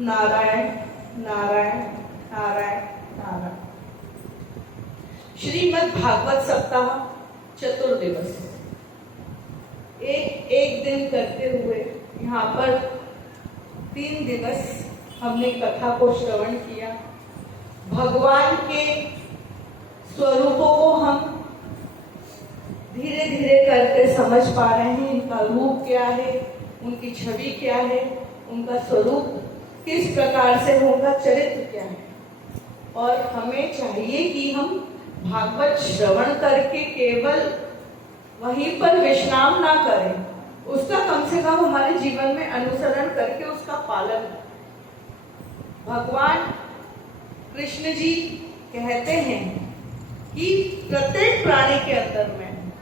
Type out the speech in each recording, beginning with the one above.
नारायण नारायण नारायण नारायण। श्रीमद् भागवत सप्ताह चतुर्दिवस एक दिन करते हुए यहाँ पर 3 दिवस हमने कथा को श्रवण किया। भगवान के स्वरूपों को हम धीरे धीरे करके समझ पा रहे हैं। इनका रूप क्या है, उनकी छवि क्या है, उनका स्वरूप किस प्रकार से होगा, चरित्र क्या है। और हमें चाहिए कि हम भागवत श्रवण करके केवल वहीं पर विश्राम ना करें, उसका कम से कम हमारे जीवन में अनुसरण करके उसका पालन करें। भगवान कृष्ण जी कहते हैं कि प्रत्येक प्राणी के अंदर में,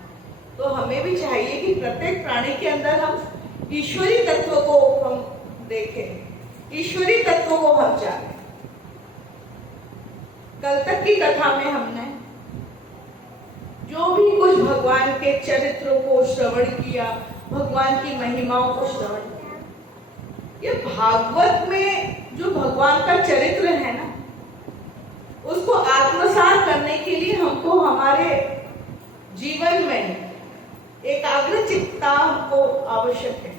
तो हमें भी चाहिए कि प्रत्येक प्राणी के अंदर हम ईश्वरी तत्व को हम देखें, ईश्वरी तत्व को हम जानें। कल तक की कथा में हमने जो भी कुछ भगवान के चरित्रों को श्रवण किया, भगवान की महिमाओं को श्रवण किया, ये भागवत में जो भगवान का चरित्र है ना, उसको आत्मसात करने के लिए हमको हमारे जीवन में एकाग्र चित्ता हमको आवश्यक है।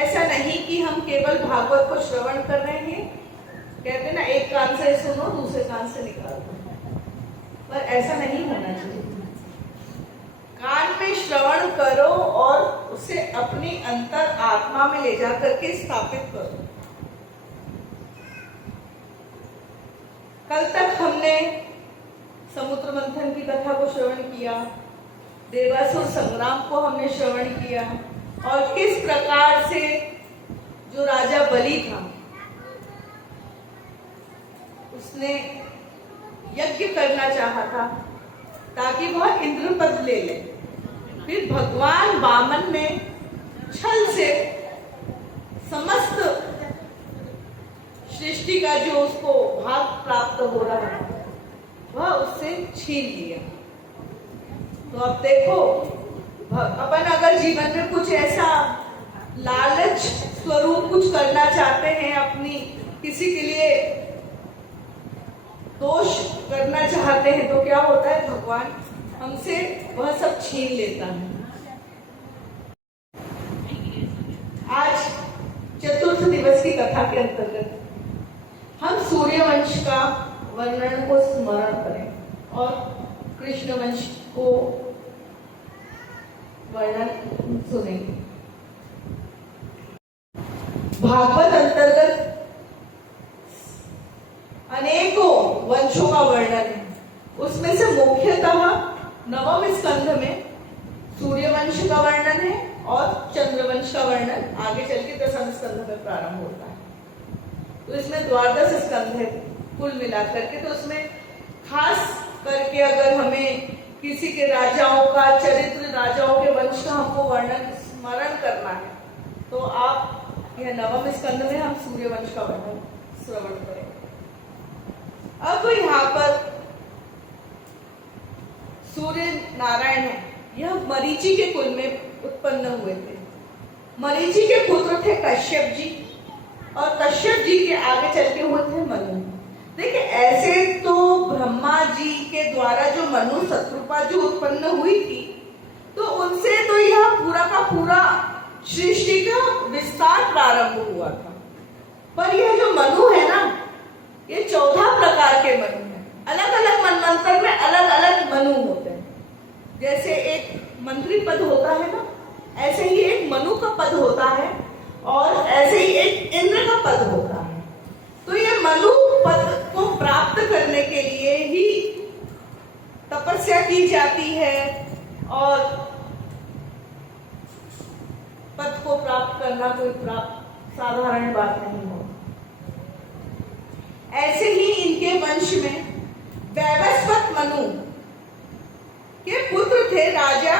ऐसा नहीं कि हम केवल भागवत को श्रवण कर रहे हैं, कहते ना एक कान से सुनो दूसरे कान से निकाल दो, पर ऐसा नहीं होना चाहिए। कान में श्रवण करो और उसे अपनी अंतर आत्मा में ले जा करके स्थापित करो। कल तक हमने समुद्र मंथन की कथा को श्रवण किया, देवासुर संग्राम को हमने श्रवण किया, और किस प्रकार से जो राजा बलि था उसने यज्ञ करना चाहा था ताकि वह इंद्र पद ले ले। फिर भगवान वामन ने छल से समस्त सृष्टि का जो उसको भाग प्राप्त हो रहा है वह उससे छीन लिया। तो अब देखो, अपन अगर जीवन में कुछ ऐसा लालच स्वरूप कुछ करना चाहते हैं, अपनी किसी के लिए दोष करना चाहते हैं, तो क्या होता है, भगवान हमसे वह सब छीन लेता है। आज चतुर्थ दिवस की कथा के अंतर्गत हम सूर्यवंश का वर्णन को स्मरण करें और कृष्ण वंश को वर्णन सुनेंगे। भागवत अंतर्गत अनेकों वंशों का वर्णन है। उसमें से मुख्यतः नवम स्कंध में सूर्यवंश का वर्णन है और चंद्रवंश का वर्णन आगे चल के 10वें स्कंध में प्रारंभ होता है। तो इसमें 12 स्कंध है कुल मिलाकर के। तो उसमें खास करके अगर हमें किसी के राजाओं का चरित्र, राजाओं के वंश का हमको वर्णन स्मरण करना है, तो आप यह नवम स्कंध में हम सूर्यवंश का वर्णन श्रवण करें। अब यहाँ पर सूर्य नारायण है, यह मरीचि के कुल में उत्पन्न हुए थे। मरीचि के पुत्र थे कश्यप जी, और कश्यप जी के आगे चल के हुए थे मनु। देखिए, ऐसे तो ब्रह्मा जी के द्वारा जो मनु शत्रुपा जो उत्पन्न हुई थी, तो उनसे तो यह पूरा का पूरा सृष्टि का विस्तार प्रारंभ हुआ था। पर यह जो मनु है ना, ये 14 प्रकार के मनु हैं। अलग अलग मनवंतर में अलग अलग मनु होते हैं। जैसे एक मंत्री पद होता है ना, ऐसे ही एक मनु का पद होता है, और ऐसे ही एक इंद्र का पद होता है। तो ये मनु पद को प्राप्त करने के लिए ही तपस्या की जाती है, और पद को प्राप्त करना कोई साधारण बात नहीं हो। ऐसे ही इनके वंश में वैवस्वत मनु के पुत्र थे राजा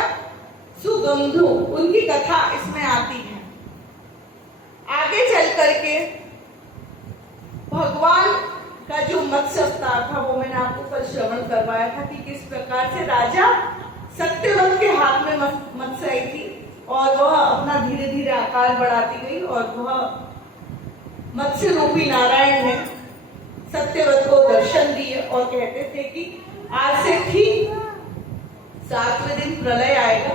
सुगंधु, उनकी कथा इसमें आती है। आगे चल करके भगवान का जो मत्स्य अवतार था वो मैंने आपको कल श्रवण करवाया था कि किस प्रकार से राजा सत्यवत के हाथ में मत्स्य आई थी, और वह अपना धीरे धीरे आकार बढ़ाती गई, और वह मत्स्य रूपी नारायण ने सत्यवत को दर्शन दिए और कहते थे कि आज से ठीक 7वें दिन प्रलय आएगा,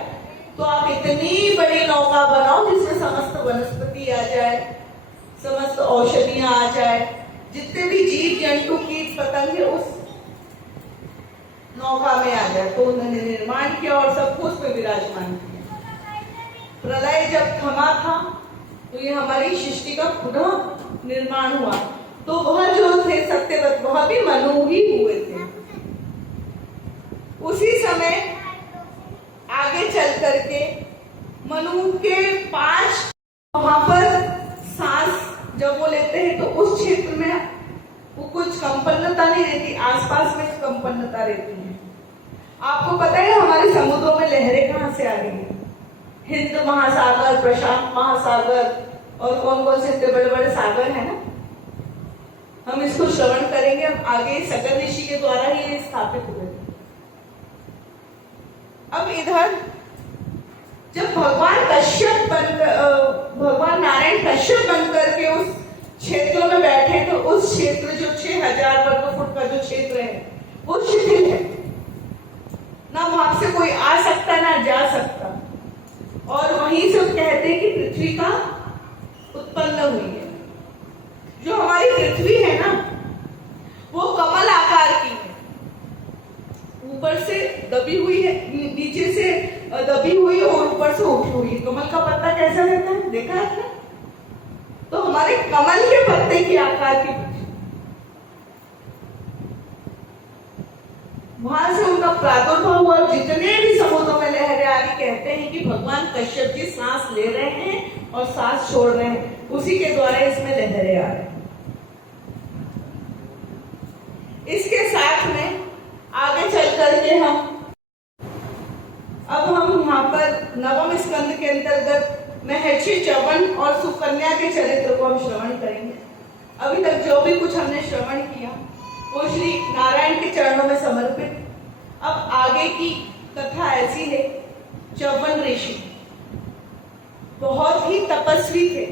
तो आप इतनी बड़ी नौका बनाओ जिसमें समस्त वनस्पति आ जाए, समस्त औषधियां आ जाए, जितने भी जीव जंतु कीट पतंग है उस नौका में आ जाए। तो उन्होंने निर्माण किया और सबको उस पर विराजमान किया। प्रलय जब थमा था तो ये हमारी सृष्टि का पुनः निर्माण हुआ। तो वह जो थे सत्यवत, वह भी मनु ही हुए थे। उसी समय आगे चल करके मनु के 5 वहां पर सांस जब वो लेते हैं तो उस क्षेत्र में वो कुछ कंपन्नता नहीं रहती, आसपास में कंपन्नता रहती है। आपको पता है हमारे समुद्रों में लहरें कहां से आ रही है? हिंद महासागर, प्रशांत महासागर और कौन कौन से इतने बड़े बड़े सागर है ना, हम इसको श्रवण करेंगे। अब आगे सगर ऋषि के द्वारा ही ये स्थापित हुए। अब इधर जब भगवान नारायण कश्यप बनकर के उस क्षेत्र में बैठे तो उस क्षेत्र जो 6000 वर्ग फुट का जो क्षेत्र है वो शिथिल है, ना वहां से कोई आ सकता ना जा सकता। और वहीं से कहते हैं कि पृथ्वी का उत्पन्न हुई है। जो हमारी पृथ्वी है ना वो कमल आकार की है, ऊपर से दबी हुई है, नीचे से दबी हुई है और ऊपर से उठी हुई है। कमल का पत्ता कैसा रहता है, देखा है आपने? तो हमारे कमल के पत्ते की आकार की वहां से उनका प्रादुर्भाव हुआ। जितने भी समुद्रों में लहरें आ रही, कहते हैं कि भगवान कश्यप जी सांस ले रहे हैं और सांस छोड़ रहे हैं, उसी के द्वारा इसमें लहरें आ रही। इसके साथ में आगे चल करके अब हम यहाँ पर नवम स्कंद के अंतर्गत महर्षि च्यवन और सुकन्या के चरित्र को हम श्रवण करेंगे। अभी तक जो भी कुछ हमने श्रवण किया वो श्री नारायण के चरणों में समर्पित। अब आगे की कथा ऐसी है, च्यवन ऋषि बहुत ही तपस्वी थे।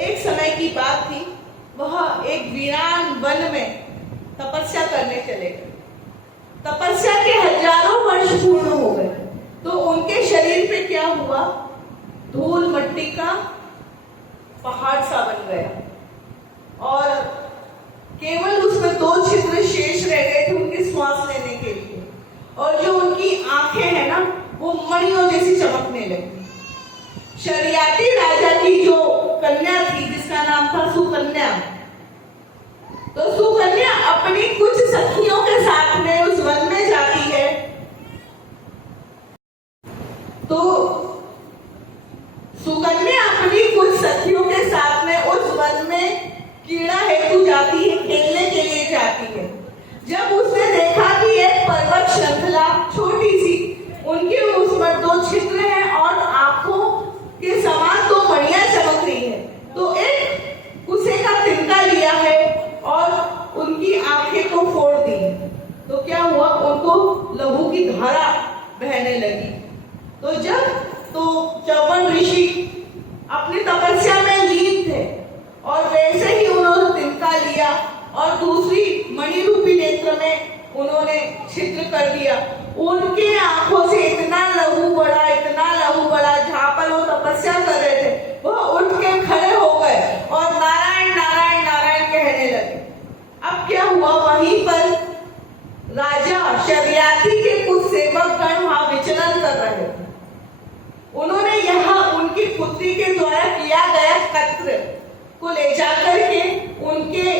एक समय की बात थी, वह एक वीरान वन में तपस्या करने चले गए। तपस्या के हजारों वर्ष पूर्ण हो गए तो उनके शरीर पे क्या हुआ, धूल मट्टी का पहाड़ सा बन गया और केवल उसमें 2 छिद्र शेष रह गए थे उनकी श्वास लेने के लिए। और जो उनकी आंखें हैं ना वो मणियों जैसी चमकने लगी। शरियाती राजा की जो कन्या थी जिसका नाम था सुकन्या, तो सुकन्या अपनी कुछ सखियों के साथ में उस वन में जाती है। तो सुकन्या अपनी कुछ सखियों के साथ में उस वन में कीड़ा हेतु जाती है, खेलने के लिए जाती है। जब उसने देखा कि एक पर्वत श्रृंखला छोटी सी, उनके उसमें 2 छिद्र हैं और आंखों के समान 2 मणियां चमक रही है, तो एक कुसे का तिनका लिया है और उनकी आंखें को फोड़ दी। तो क्या हुआ, उनको लहू की धारा बहने लगी। तो च्यवन ऋषि अपनी तपस्या में लीन थे और वैसे ही उन्होंने तिनका लिया और दूसरी मणि रूपी नेत्र में उन्होंने छिद्र कर दिया। उनके आंखों से इतना लहू बढ़ा, जहां पर वो तपस्या कर रहे थे वो उठ के खड़े हो गए और नारायण नारायण नारायण कहने लगे। अब क्या हुआ, वहीं पर राजा शरियाती के कुछ सेवक गण वहां विचरण कर रहे थे। उन्होंने यहाँ उनकी पुत्री के द्वारा किया गया कत्र को ले जाकर के उनके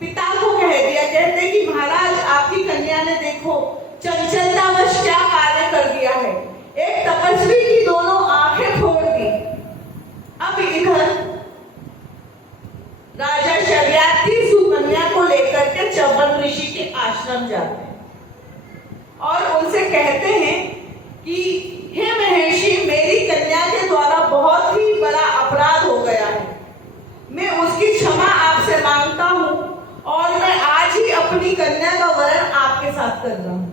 पिता को कह दिया। कहते कि महाराज आपकी कन्या ने देखो चंचलतावश क्या कार्य कर दिया है, एक तपस्वी की दोनों आंखें फोड़ दी। अब इधर राजा शरियाती सुकन्या को लेकर के च्यवन ऋषि के आश्रम जाते हैं और उनसे कहते हैं कि हे महर्षि, मेरी कन्या के द्वारा बहुत ही बड़ा अपराध हो गया है, मैं उसकी क्षमा आपसे मांगता हूं और मैं आज ही अपनी कन्या का वरण आपके साथ कर रहा हूं।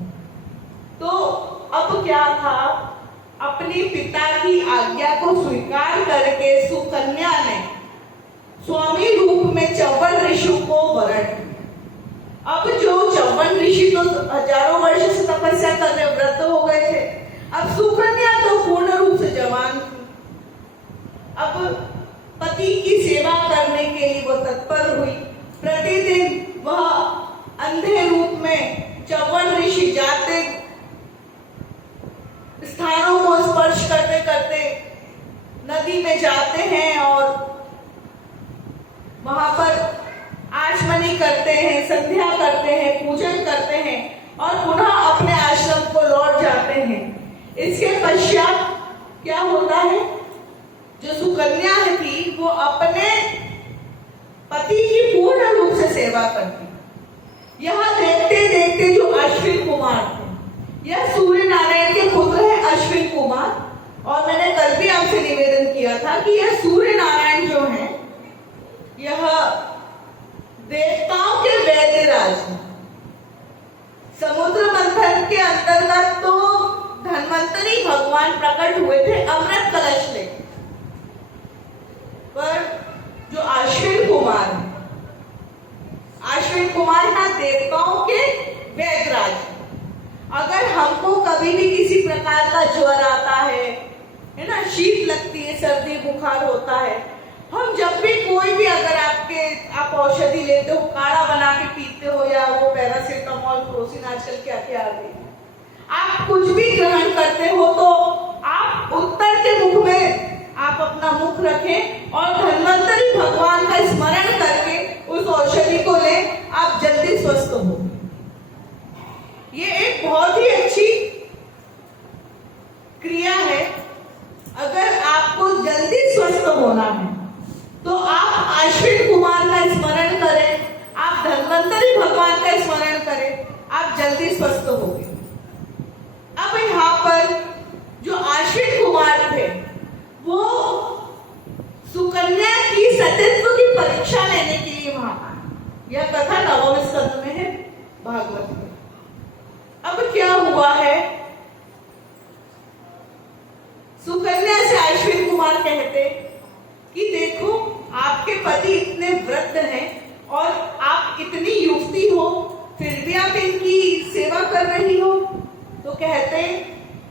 तो अब क्या था, अपनी पिता की आज्ञा को स्वीकार करके सुकन्या ने ऋषि तो हजारों वर्ष से तपस्या करने व्रत हो गए थे। अब सुकन्या तो पूर्ण रूप से जवान थी। अब पति की सेवा करने के लिए वो तत्पर हुई। प्रतिदिन वह अंधे रूप में च्यवन ऋषि जाते स्थानों को स्पर्श करते करते नदी में जाते हैं और वहां पर आचमनी करते हैं, संध्या करते हैं, पूजन करते हैं और पुनः अपने आश्रम को लौट जाते हैं। इसके पश्चात क्या होता है, जो सुकन्या थी वो अपने पति की पूर्ण रूप से सेवा करती। यह देखते देखते जो अश्विन कुमार थे, यह सूर्य नारायण के पुत्र है अश्विन कुमार। और मैंने कल भी आपसे निवेदन किया था कि यह सूर्य नारायण जो है यह देवताओं के वैद्यराज हैं। समुद्र मंथन के अंतर्गत तो धन्वंतरी भगवान प्रकट हुए थे अमृत कलश लेकर, पर जो अश्विन कुमार है, अश्विन कुमार है देवताओं के वैद्यराज। अगर हमको कभी भी किसी प्रकार का ज्वर आता है ना, शीत लगती है, सर्दी बुखार होता है, हम जब भी कोई भी अगर आप औषधि लेते हो, काढ़ा बना के पीते हो या वो पैरासिटामोल, क्रोसिन, आजकल क्या क्या आ गई, आप कुछ भी ग्रहण करते हो तो आप उत्तर के मुख में आप अपना मुख रखें और धन्वंतरी भगवान का स्मरण करके उस औषधि को लें, आप जल्दी स्वस्थ हो। ये एक बहुत ही अच्छी क्रिया है। अगर आपको जल्दी स्वस्थ होना है तो आप अश्विन कुमार का स्मरण करें, आप धन्वंतरी भगवान का स्मरण करें, आप जल्दी स्वस्थ होंगे। अब यहाँ पर जो अश्विन कुमार थे वो सुकन्या की सतीत्व की परीक्षा लेने के लिए वहां आए। यह कथा नवम स्कंद में है भागवत में। अब क्या हुआ है, सुकन्या से अश्विन कुमार कहते कि देखो आपके पति इतने वृद्ध हैं और आप इतनी युवती हो, फिर भी आप इनकी सेवा कर रही हो। तो कहते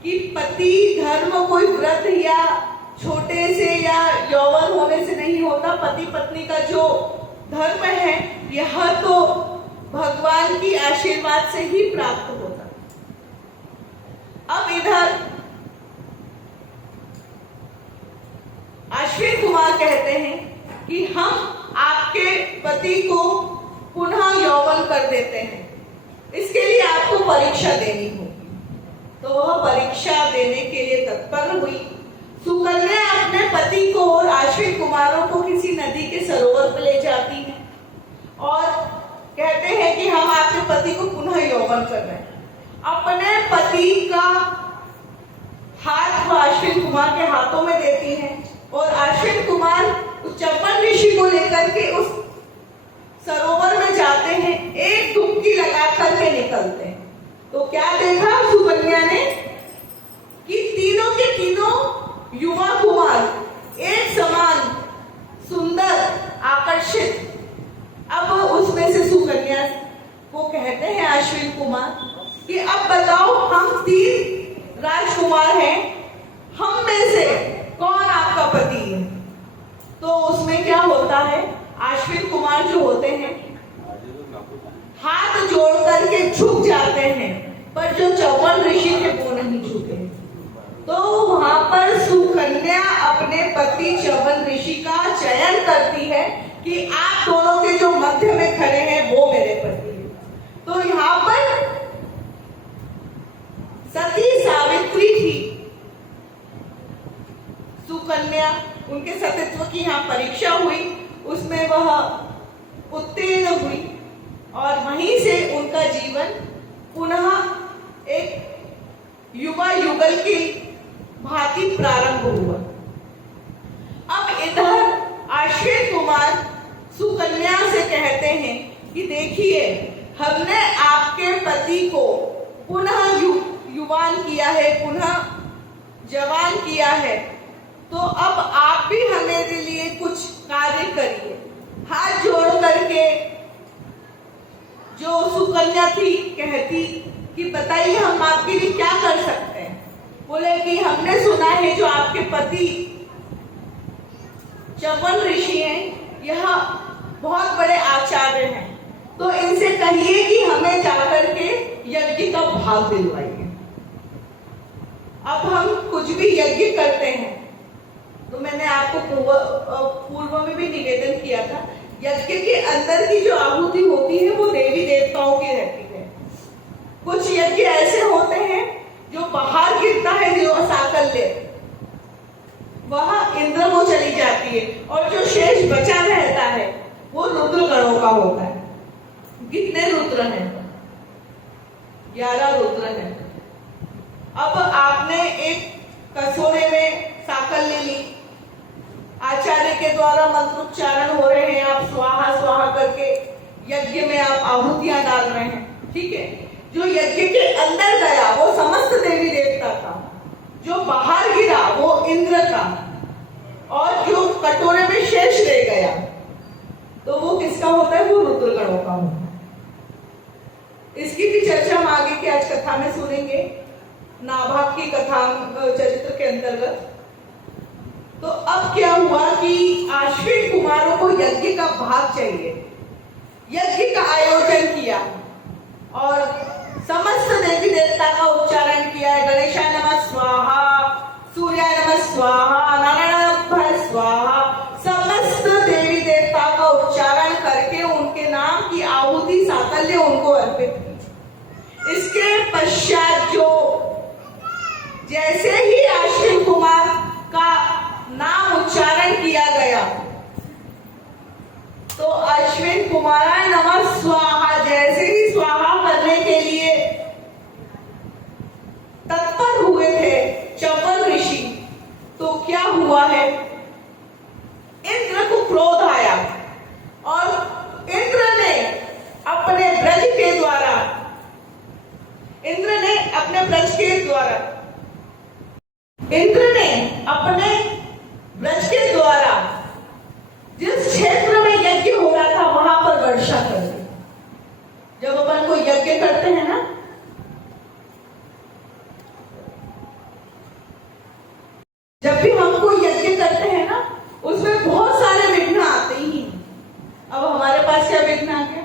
कि पति धर्म कोई वृद्ध या छोटे से या यौवन होने से नहीं होता। पति पत्नी का जो धर्म है यह तो भगवान की आशीर्वाद से ही प्राप्त होता। अब इधर अश्विन कुमार कहते हैं कि हम आपके पति को पुनः यौवन कर देते हैं, इसके लिए आपको परीक्षा देनी होगी। तो वह परीक्षा देने के लिए तत्पर हुई। सुकन्या अपने पति को और अश्विन कुमारों को किसी नदी के सरोवर पर ले जाती है और कहते हैं कि हम आपके पति को पुनः यौवन कर रहे हैं। अपने पति का हाथ वह अश्विन कुमार के हाथों में देती हैं और अश्विन कुमार उस च्यवन ऋषि को लेकर के उस सरोवर में जाते हैं, एक डुबकी लगा करके निकलते हैं। तो क्या देखा सुकन्या ने कि तीनों के तीनों युवा कुमार एक समान सुंदर, आकर्षित। अब उसमें से सुकन्या को कहते हैं अश्विन कुमार कि अब बताओ, हम 3 राजकुमार हैं, हम में से कौन आपका पति है? तो उसमें क्या होता है, अश्विन कुमार जो होते हैं हाथ जोड़ करके झुक जाते हैं, पर जो च्यवन ऋषि थे वो नहीं झुके। तो वहां पर सुकन्या अपने पति च्यवन ऋषि का चयन करती है कि आप दोनों के जो मध्य में खड़े हैं वो मेरे पति हैं। तो यहाँ पर सती सावित्री थी सुकन्या, उनके सतीत्व की यहाँ परीक्षा हुई, उसमें वह उत्तीर्ण हुई और वहीं से उनका जीवन पुनः एक युवा युगल की भांति प्रारंभ हुआ। अब इधर अश्विन कुमार सुकन्या से कहते हैं कि देखिए, हमने आपके पति को पुनः युवान किया है, पुनः जवान किया है, तो अब आप भी हमारे लिए कुछ कार्य करिए। हाथ जोड़ करके जो सुकन्या सुकन्या थी, कहती कि बताइए हम आपके लिए क्या कर सकते हैं। बोले कि हमने सुना है जो आपके पति च्यवन ऋषि हैं, यह बहुत बड़े आचार्य हैं, तो इनसे कहिए कि हमें जाकर के यज्ञ का भाग दिलवाइए। अब हम कुछ भी यज्ञ करते हैं, तो मैंने आपको पूर्व में भी निवेदन किया था, यज्ञ के अंदर की जो आहुति होती है वो देवी देवताओं की रहती है। कुछ यज्ञ ऐसे होते हैं जो बाहर गिरता है, जो साकल्य, वह इंद्र को चली जाती है, और जो शेष बचा रहता है वो रुद्र गणों का होता है। कितने रुद्र हैं? 11 रुद्र हैं। अब आपने एक कसोरे में साकल्य ली, आचार्य के द्वारा मंत्रोच्चारण हो रहे हैं, आप स्वाहा स्वाहा करके यज्ञ में आप आहुतियां डाल रहे हैं, ठीक है। जो यज्ञ के अंदर गया वो समस्त देवी देवता का, जो बाहर गिरा वो इंद्र का, और जो कटोरे में शेष रह गया तो वो किसका होता है? वो रुद्रगणों का होता है। इसकी भी चर्चा हम आगे की आज कथा में सुनेंगे, नाभाग की कथा चरित्र के अंतर्गत। तो अब क्या हुआ कि आश्विन कुमारों को यज्ञ का भाग चाहिए, यज्ञ का आयोजन किया और समस्त देवी देवता का उच्चारण किया है। गणेशाय नमः स्वाहा, सूर्याय नमः स्वाहा, नारायणाय स्वाहा, समस्त देवी देवता का उच्चारण करके उनके नाम की आहुति साकल्य उनको अर्पित की। इसके पश्चात जो जैसे ही आश्विन कुमार का नाम उच्चारण किया गया तो अश्विन कुमाराय नमः स्वाहा जैसे ही स्वाहा करने के लिए तत्पर हुए थे च्यवन ऋषि, तो क्या हुआ है? इंद्र को क्रोध आया और इंद्र ने अपने ब्रज के द्वारा इंद्र ने अपने ब्रज जिस क्षेत्र में यज्ञ हो रहा था वहां पर वर्षा कर दी। जब अपन को यज्ञ करते हैं ना, जब भी हमको यज्ञ करते हैं ना, उसमें बहुत सारे विघ्न आते ही। अब हमारे पास क्या विघ्न आ गया?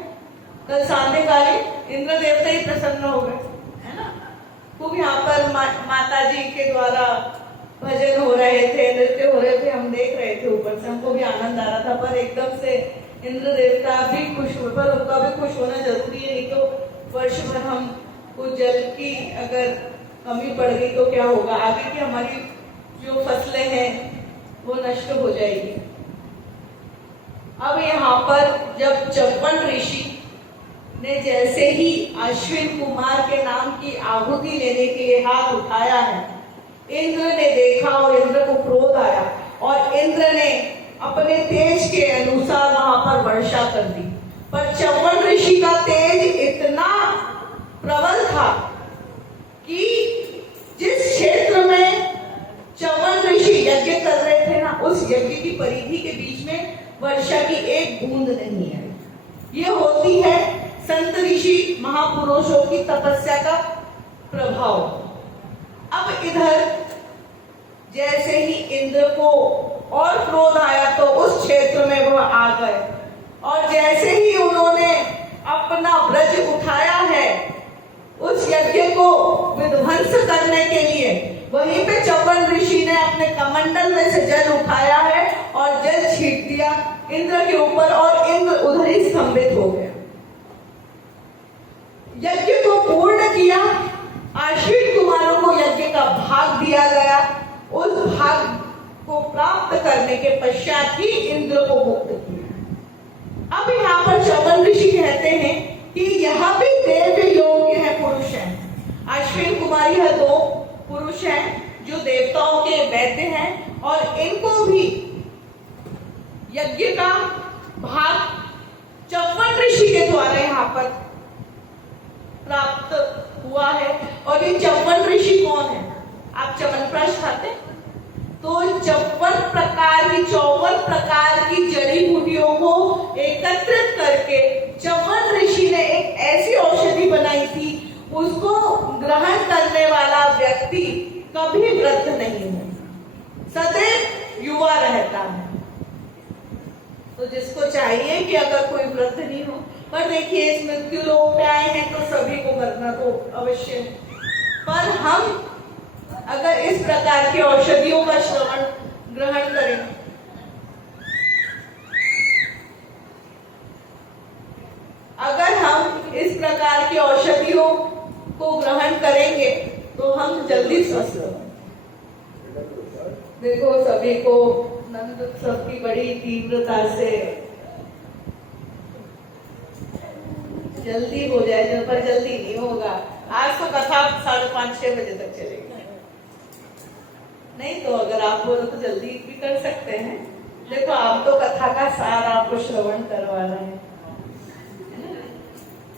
कल सांध्यकाली इंद्र देवता ही प्रसन्न हो गए, है ना। खूब यहाँ पर माता जी के द्वारा भजन हो रहे थे, नृत्य हो रहे थे, हम देख रहे थे, ऊपर से हमको भी आनंद आ रहा था। पर एकदम से इंद्र देवता भी खुश हुए, पर उनका भी खुश होना जरूरी है, नहीं तो वर्ष भर हम कुछ जल की अगर कमी पड़ गई तो क्या होगा? आगे की हमारी जो फसलें हैं वो नष्ट हो जाएगी। अब यहाँ पर जब च्यवन ऋषि ने जैसे ही अश्विन कुमार के नाम की आहुति लेने के लिए हाथ उठाया है, इंद्र ने देखा और इंद्र को क्रोध आया और इंद्र ने अपने तेज के अनुसार वहां पर वर्षा कर दी। पर च्यवन ऋषि का तेज इतना प्रबल था कि जिस क्षेत्र में च्यवन ऋषि यज्ञ कर रहे थे ना, उस यज्ञ की परिधि के बीच में वर्षा की एक बूंद नहीं आई। ये होती है संत ऋषि महापुरुषों की तपस्या का प्रभाव। अब इधर जैसे ही इंद्र को और क्रोध आया तो उस क्षेत्र में वह आ गए और जैसे ही उन्होंने अपना ब्रज उठाया है उस यज्ञ को विध्वंस करने के लिए, वहीं पे च्यवन ऋषि ने अपने कमंडल में से जल उठाया है और जल छीट दिया इंद्र के ऊपर और इंद्र उधर ही स्तंभित हो गया। यज्ञ को पूर्ण किया, अश्विन कुमारों को यज्ञ का भाग दिया गया। उस भाग को प्राप्त करने के पश्चात ही इंद्र को मुक्त किया। अब यहाँ पर च्यवन ऋषि कहते हैं कि यह भी देव योग्य है, पुरुष है। अश्विन कुमार यह 2 पुरुष हैं जो देवताओं के वैद्य हैं और इनको भी यज्ञ का भाग च्यवन ऋषि के द्वारा यहाँ पर प्राप्त हुआ है। और ये च्यवन ऋषि कौन है? आप च्यवनप्राश खाते? तो 54 प्रकार की जड़ी बूटियों को एकत्रित करके च्यवन ऋषि ने एक ऐसी औषधि व्यक्ति कभी वृद्ध नहीं है, सदैव युवा रहता है। तो जिसको चाहिए कि अगर कोई वृद्ध नहीं हो, पर देखिए इस मृत्यु लोक पे आए हैं तो सभी को मरना तो अवश्य है, पर हम अगर इस प्रकार की औषधियों का श्रवण ग्रहण करें, अगर हम इस प्रकार की औषधियों को ग्रहण करेंगे तो हम जल्दी स्वस्थ होंगे। देखो सभी को नंद उत्सव की बड़ी तीव्रता से जल्दी हो जाए, पर जल्दी नहीं होगा। आज तो कथा 5:30-6 बजे तक चलेगी, नहीं तो अगर आप बोलो तो जल्दी भी कर सकते हैं। देखो आप तो कथा का सार आपको श्रवण करवा रहे हैं,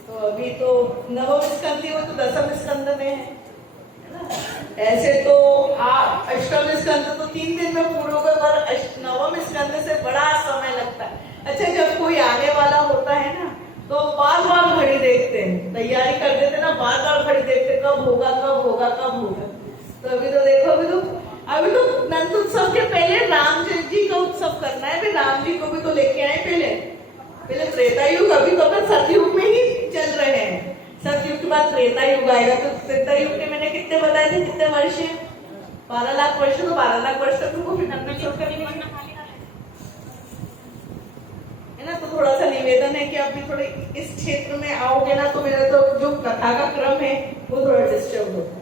तो अभी तो नवम स्कंद हो तो दसम स्कंद में है ना। ऐसे तो आप अष्टम स्कंद तो 3 दिन में पूरा होगा, पर नवम स्कंद से बड़ा समय लगता है। अच्छा, जब कोई आने वाला होता है ना तो बार बार घड़ी देखते हैं, तैयारी कर देते ना, बार बार घड़ी देखते कब होगा कब होगा कब होगा। तो अभी तो देखो अभी तो नंद उत्सव के पहले राम जी का उत्सव करना है, फिर राम जी को भी तो लेके आए। पहले त्रेता युग, अभी तो अपन सतयुग में ही चल रहे हैं। सतयुग के बाद त्रेता युग आएगा, तो त्रेता युग के मैंने कितने बताए थे, कितने वर्ष है, 12 लाख वर्ष। तो 12 लाख वर्ष तक तुमको फिर नंद उत्सव करनी है ना। तो थोड़ा सा निवेदन है कि आप भी थोड़े इस क्षेत्र में आओगे ना, तो मेरा तो जो कथा का क्रम है वो थोड़ा डिस्टर्ब होता है।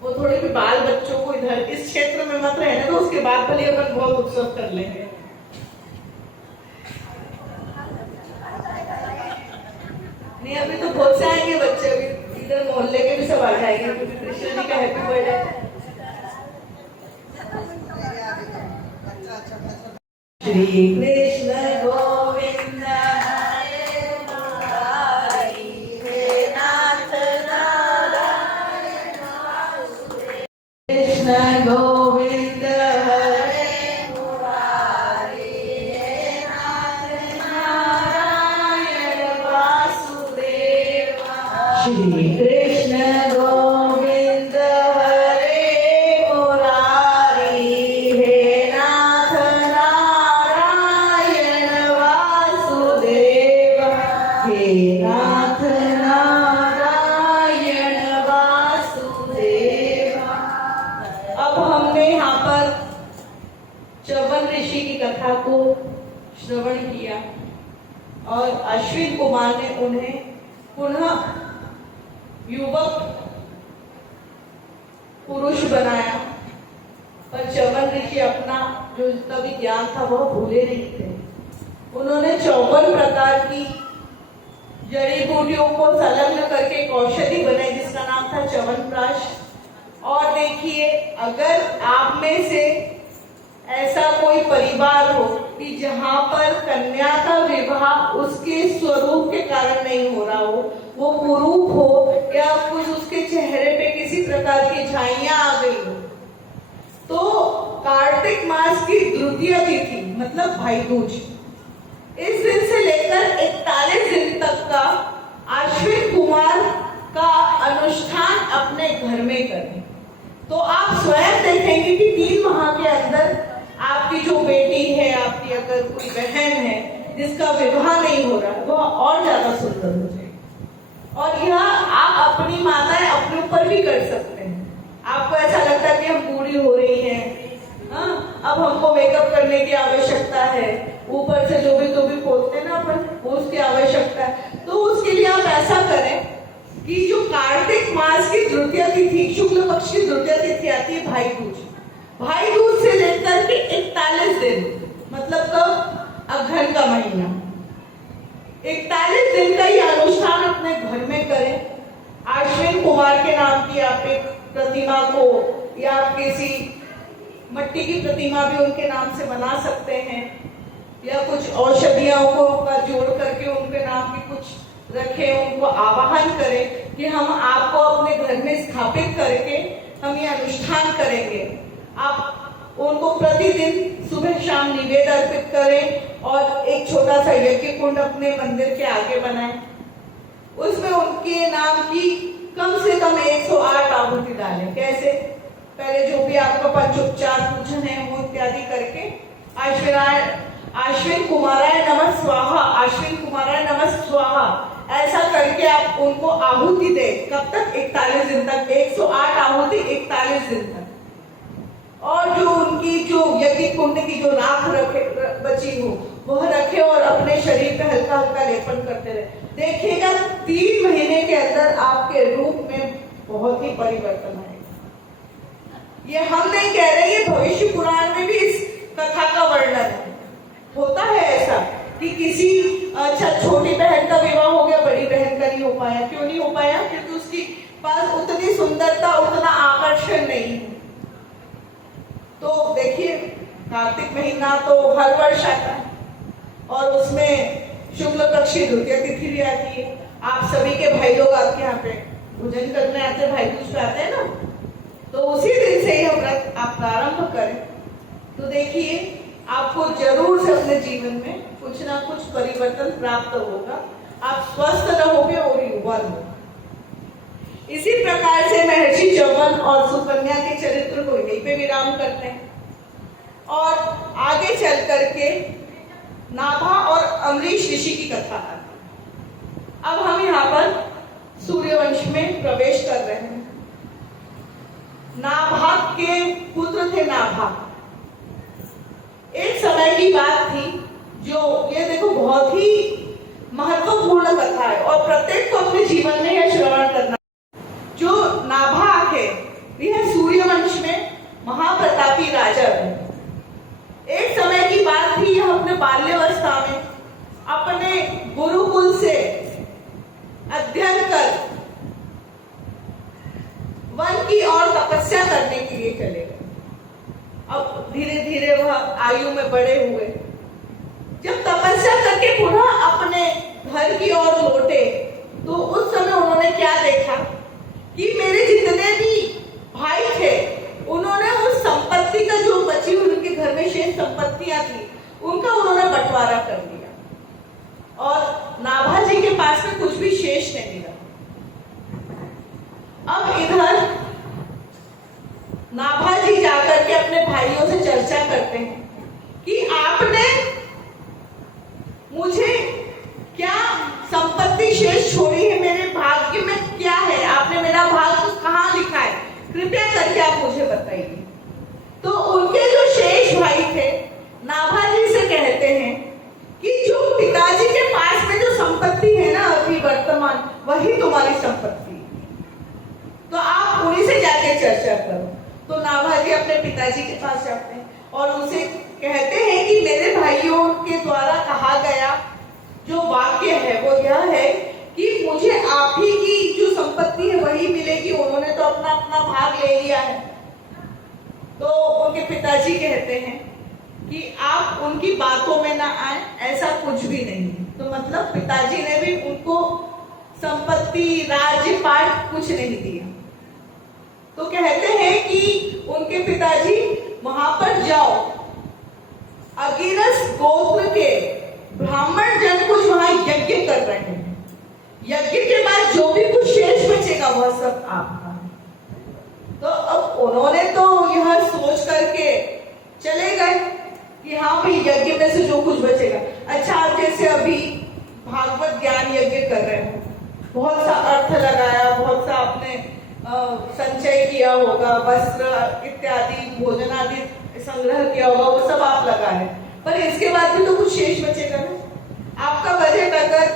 वो थोड़े भी बाल बच्चों को इधर इस क्षेत्र में मत रहने तो, उसके बाद भले अपन बहुत उत्सव कर लेंगे। नहीं, अभी तो बहुत से आएंगे बच्चे, अभी इधर मोहल्ले के भी सब आ जाएंगे, क्योंकि कृष्ण जी का हैप्पी बर्थडे। श्री कृष्ण गोविंद हरे मुरारी, हे नाथ नारायण वासुदेव। कृष्ण गोविंद हरे मुरारी, हे नाथ नारायण वासुदेव। श्री कृष्ण गोविंद हरे मुरारी, हे नाथ नारायण वासुदेव, हे नाथ नारायण वासुदेव। अब हमने यहाँ पर च्यवन ऋषि की कथा को श्रवण किया और अश्विन कुमार ने उन्हें पुनः युवक पुरुष बनाया, पर च्यवन ऋषि अपना जो जितना भी ज्ञान था वह भूले नहीं थे। उन्होंने 54 प्रकार की जड़ी बूटियों को संलग्न करके एक औषधि बनाई जिसका नाम था च्यवनप्राश। और देखिए, अगर आप में से ऐसा कोई परिवार हो कि जहाँ पर कन्या का विवाह उसके स्वरूप के कारण नहीं हो रहा हो, वो कुरूप हो या कुछ उसके चेहरे पे किसी प्रकार की झाइयां आ गई हो, तो कार्तिक मास की द्वितीय तिथि मतलब भाई दूज, इस दिन से लेकर 41 दिन तक का अश्विन कुमार का अनुष्ठान अपने घर में करें। तो आप स्वयं देखेंगे कि 3 माह के अंदर आपकी जो बेटी है, आपकी अगर कोई बहन है जिसका विवाह नहीं हो रहा, वह और ज्यादा सुंदर हो जाएगी। और यह आप अपनी माताएं अपने ऊपर भी कर सकते हैं। आपको ऐसा लगता है कि हम बूढ़ी हो रही हैं, हाँ, अब हमको मेकअप करने की आवश्यकता है, ऊपर से जो भी पोतते ना अपन, उसकी आवश्यकता है, तो उसके लिए आप ऐसा करें कि जो कार्तिक मास की द्वितीय तिथि, शुक्ल पक्ष की द्वितीय तिथि आती है भाई दूज, भाई दूज से लेकर के 41 दिन मतलब कब, अगहन का महीना, 41 दिन का ये अनुष्ठान अपने घर में करें। अश्विन कुमार के नाम की आप एक प्रतिमा को या आप किसी मट्टी की प्रतिमा भी उनके नाम से बना सकते हैं, या कुछ औषधियों को जोड़ करके उनके नाम की कुछ रखें, उनको आवाहन करें कि हम आपको अपने घर में स्थापित करके हम ये अनुष्ठान करेंगे। आप उनको प्रतिदिन सुबह शाम निवेद अर्पित करें और एक छोटा सा यज्ञ कुंड अपने मंदिर के आगे बनाएं, उसमें उनके नाम की कम से कम 108 आहुति डालें। कैसे? पहले जो भी आपका पंचोपचार पूजन है वो इत्यादि करके आश्विन कुमाराय नमः स्वाहा, आश्विन कुमाराय नमः स्वाहा, ऐसा करके आप उनको आहुति दे। कब तक? 41 दिन तक। 108 आहुति 41 दिन तक। और जो उनकी जो यज्ञ कुंड की जो राख बची हो वह रखे और अपने शरीर पे हल्का हल्का लेपन करते रहे। देखिएगा 3 महीने के अंदर आपके रूप में बहुत ही परिवर्तन आएगा। ये हम नहीं कह रहे, ये भविष्य पुराण में भी इस कथा का वर्णन है। होता है ऐसा कि किसी अच्छा छोटी बहन का विवाह हो गया, बड़ी बहन का नहीं हो पाया। क्यों नहीं हो पाया? क्योंकि उसकी पास उतनी सुंदरता, उतना आकर्षण नहीं है। तो देखिए कार्तिक महीना तो हर वर्ष आता है और उसमें शुक्ल पक्ष की द्वितीय तिथि भी आती है। आप सभी के भाई लोग आपके यहाँ पे भोजन करने आते हैं, भाई दूज पे आते हैं ना, तो उसी दिन से ही हम व्रत आप प्रारंभ करें तो देखिए आपको जरूर से अपने जीवन में कुछ ना कुछ परिवर्तन प्राप्त होगा। आप स्वस्थ रहोगे और युवा रहोगे। इसी प्रकार से महर्षि च्यवन और सुकन्या के चरित्र को यहीं पे विराम करते हैं और आगे चल करके नाभा और अमरीश ऋषि की कथा आती है। अब हम यहाँ पर सूर्यवंश में प्रवेश कर रहे हैं। नाभा के पुत्र थे नाभा। एक समय की बात थी जो ये देखो बहुत ही महत्वपूर्ण कथा है और प्रत्येक को अपने जीवन में यह श्रवण करना। जो नाभा थे यह सूर्यवंश में महाप्रतापी राजा थे। एक समय की बात थी, यह अपने बाल्यावस्था में अपने गुरुकुल से अध्ययन कर वन की ओर तपस्या करने के लिए चले गए। अब धीरे धीरे वह आयु में बड़े हुए। जब तपस्या करके पुनः अपने घर की ओर लौटे तो उस समय उन्होंने क्या देखा कि मेरे जितने भी भाई थे उन्होंने उस संपत्ति का जो बची हुई उनके घर में शेष संपत्तियां थी उनका उन्होंने बंटवारा कर दिया और नाभा जी के पास में कुछ भी शेष नहीं रहा। अब इधर नाभा जी जाकर के अपने भाइयों से चर्चा करते हैं कि आपने मुझे क्या संपत्ति शेष छोड़ी है, मेरे भाग्य में क्या है, आपने मेरा भाग्य कहाँ लिखा है, कृपया करके आप मुझे बताइए। तो उनके जो शेष भाई थे नाभा जी से कहते हैं कि जो पिताजी के पास में जो संपत्ति है ना अभी वर्तमान, वही तुम्हारी संपत्ति है, तो आप उन्हीं से जाके चर्चा करो। तो नाभा जी अपने पिताजी के पास जाते हैं और उनसे कहते हैं कि मेरे भाइयों के द्वारा कहा गया जो वाक्य है वो यह है कि मुझे आप ही की जो संपत्ति है वही मिलेगी, उन्होंने तो अपना अपना भाग ले लिया है। तो उनके पिताजी कहते हैं कि आप उनकी बातों में ना आए, ऐसा कुछ भी नहीं है। तो मतलब पिताजी ने भी उनको संपत्ति राज्यपाट कुछ नहीं दिया। तो कहते हैं कि उनके पिताजी वहां पर जाओ, अगिरस गोत्र के ब्राह्मण जन कुछ वहां यज्ञ कर रहे हैं, यज्ञ के बाद जो भी कुछ शेष बचेगा वह सब आपका है। तो अब उन्होंने तो यह सोच करके चले गए कि हाँ भाई यज्ञ में से जो कुछ बचेगा। अच्छा, आप जैसे अभी भागवत ज्ञान यज्ञ कर रहे हो, बहुत सा अर्थ लगाया, बहुत सा आपने संचय किया होगा, वस्त्र इत्यादि भोजन आदि संग्रह किया होगा, वो सब आप लगा रहे, पर इसके बाद भी तो कुछ शेष बचेगा ना। आपका बजट अगर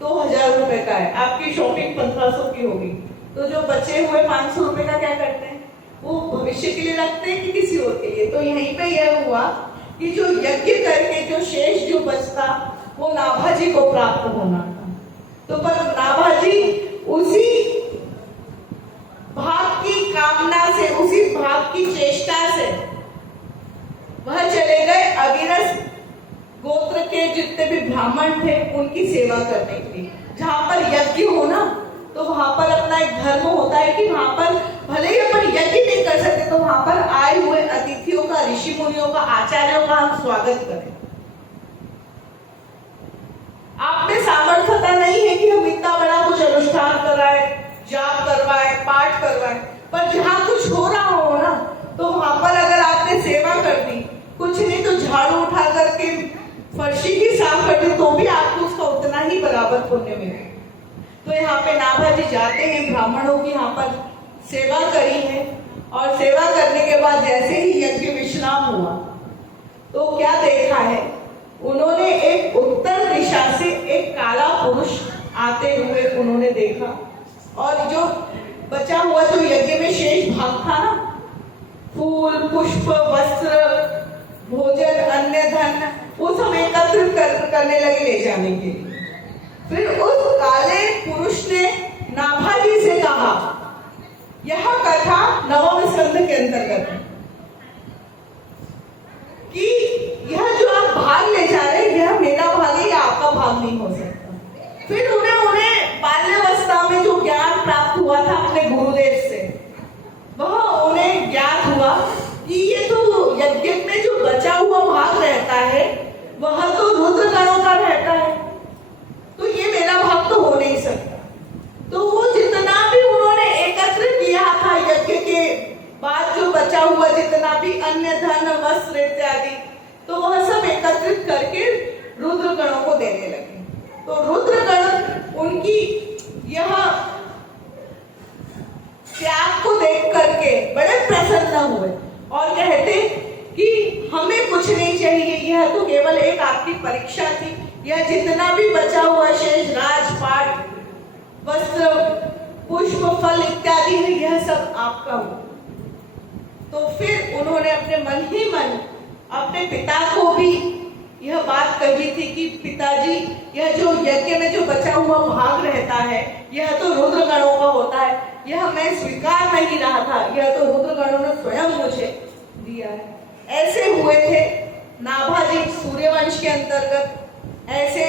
2000 रुपए का है, आपकी शॉपिंग 1500 की होगी, तो जो बचे हुए 500 रुपए का क्या करते हैं, वो भविष्य के लिए रखते हैं कि किसी और के लिए। तो यहीं पे यह हुआ कि जो यज्ञ करके जो शेष जो बचता वो नाभा जी को प्राप्त होना था। तो पर नाभा जी उसी भाग की कामना से, उसी भाग की चेष्टा से वह चले गए अगिरस गोत्र के जितने भी ब्राह्मण थे उनकी सेवा करने के लिए। जहां पर यज्ञ हो ना, तो वहां पर अपना एक धर्म होता है कि वहां पर भले ही अपन यज्ञ नहीं कर सकते तो वहां पर आए हुए अतिथियों का, ऋषि मुनियों का, आचार्यों का हम स्वागत करें। आप में सामर्थ्यता नहीं है कि हम इतना बड़ा कुछ अनुष्ठान कराए, जाप करवाए, पाठ करवाए, पर जहाँ कुछ हो रहा हो ना, तो वहां पर अगर आपने सेवा कर दी, कुछ नहीं तो झाड़ू उठा करके फर्शी भी साफ कर दी, तो भी आपको उसका उतना ही बराबर पुण्य मिले। तो यहाँ पे नाभा जी जाते हैं, ब्राह्मणों की यहाँ पर सेवा करी है, और सेवा करने के बाद जैसे ही यज्ञ विश्राम हुआ तो क्या देखा है उन्होंने, एक उत्तर दिशा से एक काला पुरुष आते हुए उन्होंने देखा, और जो बचा हुआ जो यज्ञ में शेष भाग था ना, फूल, पुष्प, वस्त्र, भोजन, अन्य धन, वो सब एकत्रित करने लगे ले जाने के लिए। फिर उस काले पुरुष ने नाभा जी से कहा, यह कथा नवम स्कंद के अंतर्गत है कि यह जो आप भाग ले जा रहे हैं, यह मेरा भाग है, या आपका भाग नहीं हो सकता। फिर उन्हें बाल्यावस्था में जो ज्ञान प्राप्त हुआ था अपने गुरुदेव से, वह उन्हें ज्ञात हुआ कि ये तो यज्ञ में जो बचा हुआ भाग रहता है वह तो रुद्र गणों का रहता है, तो ये मेरा भाग तो हो नहीं सकता। तो वो जितना भी उन्होंने एकत्र किया था यज्ञ के बाद, जो बचा हुआ जितना भी अन्य धन, वस्त्र इत्यादि, तो वह सब एकत्रित करके रुद्र गणों को देने लगे। तो रुद्र गण उनकी यह त्याग को देख करके बड़े प्रसन्न हुए और कहते कि हमें कुछ नहीं चाहिए, यह तो केवल एक आपकी परीक्षा थी, यह जितना भी बचा हुआ शेष राजपाट, वस्त्र, पुष्प, फल इत्यादि है, यह सब आपका हो। तो फिर उन्होंने अपने मन ही मन अपने पिता को भी यह बात कही थी कि पिताजी, यह जो यज्ञ में जो बचा हुआ भाग रहता है, यह तो रुद्र गणों का होता है, यह मैं स्वीकार नहीं रहा था, यह तो रुद्र गणों ने स्वयं मुझे दिया है। ऐसे हुए थे नाभा जी सूर्यवंश के अंतर्गत। ऐसे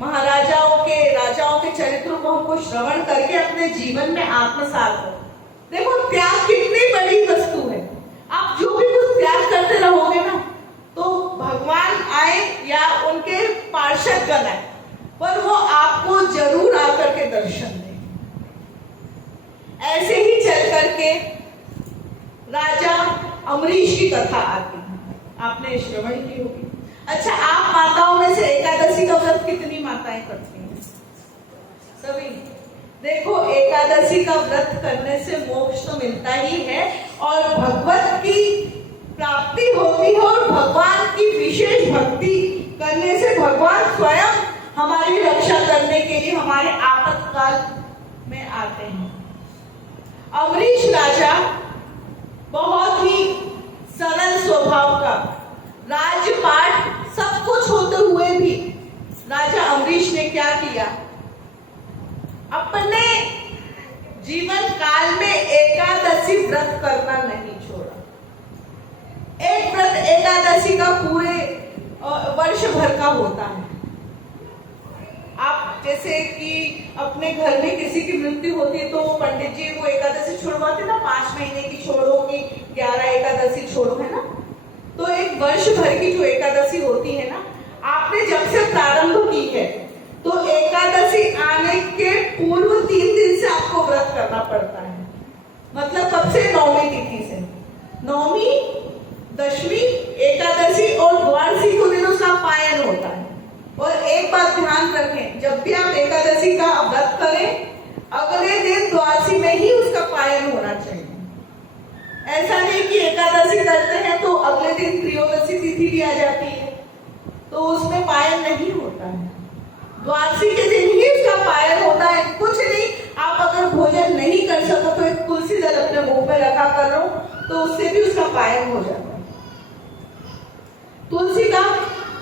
महाराजाओं के, राजाओं के चरित्रों को हमको श्रवण करके अपने जीवन में आत्मसात हो। देखो त्याग कितनी बड़ी वस्तु है। आप जो भी कुछ त्याग करते रहोगे ना, तो भगवान आए या उनके पार्षद गण आए, पर वो आपको जरूर आकर के दर्शन दें। ऐसे ही चल करके राजा अमरीश की कथा आती है, आपने श्रवण की होगी। अच्छा, आप माताओं में से एकादशी का व्रत कितनी माताएं करती हैं? सभी। देखो, एकादशी का व्रत करने से मोक्ष तो मिलता ही है और भगवत की प्राप्ति होती है, और भगवान की विशेष भक्ति करने से भगवान स्वयं हमारी रक्षा करने के लिए हमारे आपातकाल में आते हैं। अमरीश राजा बहुत ही सरल स्वभाव का, राजपाट सब कुछ होते हुए भी राजा अमरीश ने क्या किया, अपने जीवन काल में एकादशी व्रत करना नहीं छोड़ा। एक व्रत एकादशी का पूरे वर्ष भर का होता है। आप जैसे कि अपने घर में किसी की मृत्यु होती है तो पंडित जी वो एकादशी छोड़वाते ना, 5 महीने की छोड़ो कि 11 एकादशी छोड़ो, है ना। तो एक वर्ष भर की जो एकादशी होती है ना, आपने जब से प्रारंभ की है तो एकादशी आने के पूर्व 3 दिन से आपको व्रत करना पड़ता है। मतलब कब से? 9वीं तिथि से। 9वीं, 10वीं, एकादशी और द्वादशी को दिन उसका पायन होता है। और एक बात ध्यान रखें, जब भी आप एकादशी का व्रत करें, अगले दिन द्वादशी में ही उसका पायन होना चाहिए। ऐसा नहीं कि एकादशी करते हैं तो अगले दिन त्रयोदशी तिथि भी आ जाती है, तो उसमें पायन नहीं होता है। द्वादशी के दिन ही उसका पायन होता है। कुछ नहीं, आप अगर भोजन नहीं कर सको तो एक तुलसी दल अपने मुंह में रखा करो, तो उससे भी उसका पायन हो जाता है। तुलसी का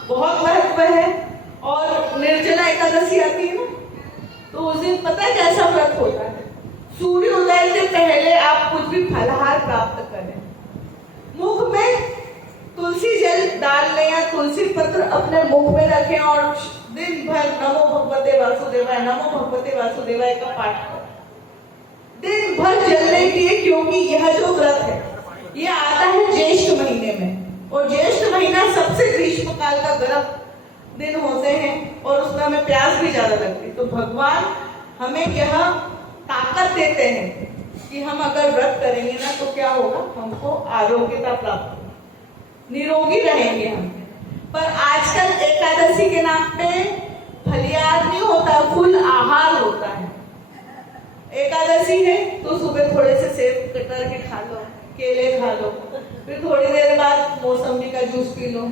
बहुत महत्व है। और निर्जला एकादशी आती है ना, तो उस दिन पता है कैसा व्रत होता है? सूर्योदय से पहले आप कुछ भी फलाहार प्राप्त करें, मुख में तुलसी जल डाल लें या तुलसी पत्र अपने मुख में रखें और दिन भर नमो भगवते वासुदेवाय, नमो भगवते वासुदेवाय का पाठ करें। दिन भर जलने के, क्योंकि यह जो व्रत है ये आता है ज्येष्ठ महीने में, और ज्येष्ठ महीना सबसे ग्रीष्म काल का गर्म दिन होते हैं और उसमें हमें प्यास भी ज्यादा लगती है। तो भगवान हमें यह ताकत देते हैं कि हम अगर व्रत करेंगे ना तो क्या होगा, हमको आरोग्यता प्राप्त होगी, निरोगी रहेंगे हम। पर आजकल एकादशी के नाम पे फलियार नहीं होता, फुल आहार होता है। एकादशी है तो सुबह थोड़े से सेब कतर के खा लो, केले खा लो, फिर थोड़ी देर बाद मौसमी का जूस पी लो,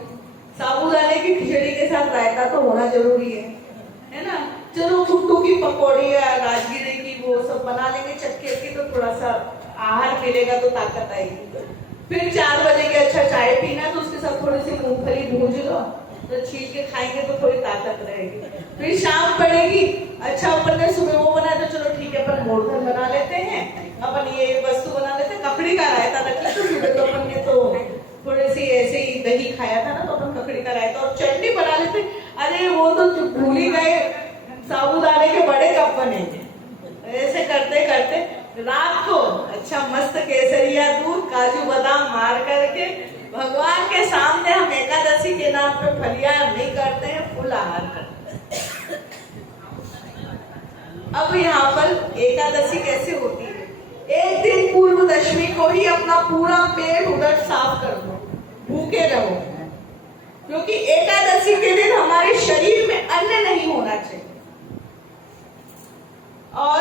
साबूदाने की खिचड़ी के साथ रायता तो होना जरूरी है ना। चलो कुट्टू की पकौड़ी या राजगिरे की वो सब बना लेंगे चक्के की, तो थोड़ा सा आहार मिलेगा तो ताकत आएगी। फिर 4 बजे के अच्छा चाय पीना तो उसके साथ थोड़ी सी मूंगफली भूंज लो, तो छील के खाएंगे तो थोड़ी ताकत रहेगी। फिर शाम पड़ेगी, अच्छा अपन ने सुबह वो बनाया तो चलो ठीक है अपन मोरधन बना लेते हैं, अपन ये वस्तु बना लेते हैं, ककड़ी का रायता रख लेते। सुबह तो अपन ने तो थोड़ी सी ऐसे ही दही खाया था ना, तो अपन ककड़ी का रायता और चटनी बना लेते। अरे वो तो भूल ही गए, साबूदाने के बड़े कप बनेंगे। ऐसे करते करते रात को अच्छा मस्त केसरिया दूध काजू बादाम मार करके भगवान के सामने हम एकादशी के नाम पे फलियार नहीं करते हैं, फुल आहार करते हैं। अब यहाँ पर एकादशी कैसे होती है, एक दिन पूर्व दशमी को ही अपना पूरा पेट उदर साफ कर दो, भूखे रहो, क्योंकि एकादशी के दिन हमारे शरीर में अन्न नहीं होना चाहिए। और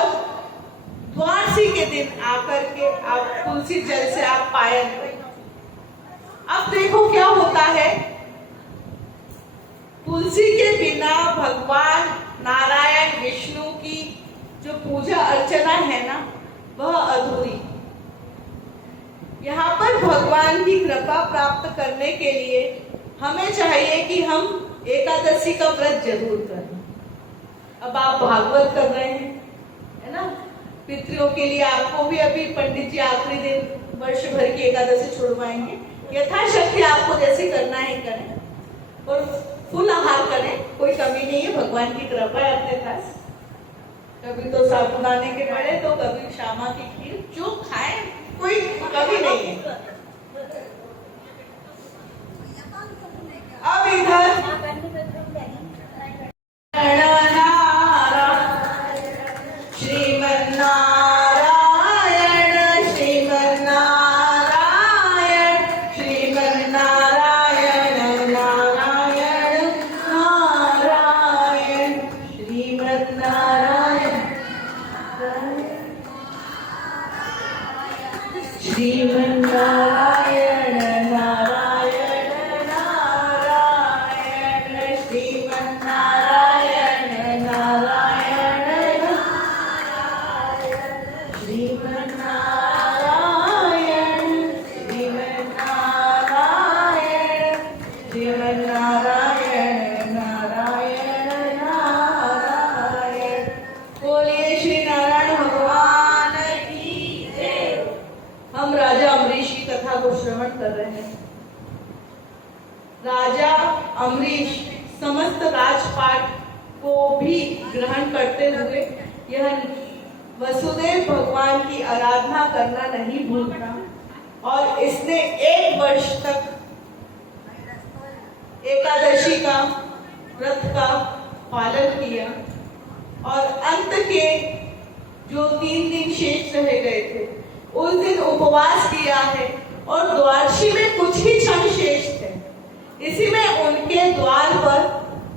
द्वादशी के दिन आकर के आप तुलसी जल से आप पायन करें। अब देखो क्या होता है, तुलसी के बिना भगवान नारायण विष्णु की जो पूजा अर्चना है ना वह अधूरी। यहाँ पर भगवान की कृपा प्राप्त करने के लिए हमें चाहिए कि हम एकादशी का व्रत जरूर करें। अब आप भागवत कर रहे हैं है ना, पितरों के लिए आपको भी अभी पंडित जी आखिरी दिन वर्ष भर की एकादशी छुड़वाएंगे। यथाशक्ति आपको जैसे करना है करें और फुल आहार करें, कोई कमी नहीं है, भगवान की कृपा है अपने पास। कभी तो साबूदाने के बड़े तो कभी शामा की खीर, जो खाएं कोई कमी नहीं है। अब इधर कर रहे हैं। राजा अम्बरीश समस्त राजपाट को भी ग्रहण करते हुए यह वसुदेव भगवान की आराधना करना नहीं भूलता और इसने 1 वर्ष तक एकादशी का व्रत का पालन किया और अंत के जो 3 दिन शेष रह गए थे उस दिन उपवास किया है और द्वादशी में कुछ ही क्षण शेष थे। इसी में उनके द्वार पर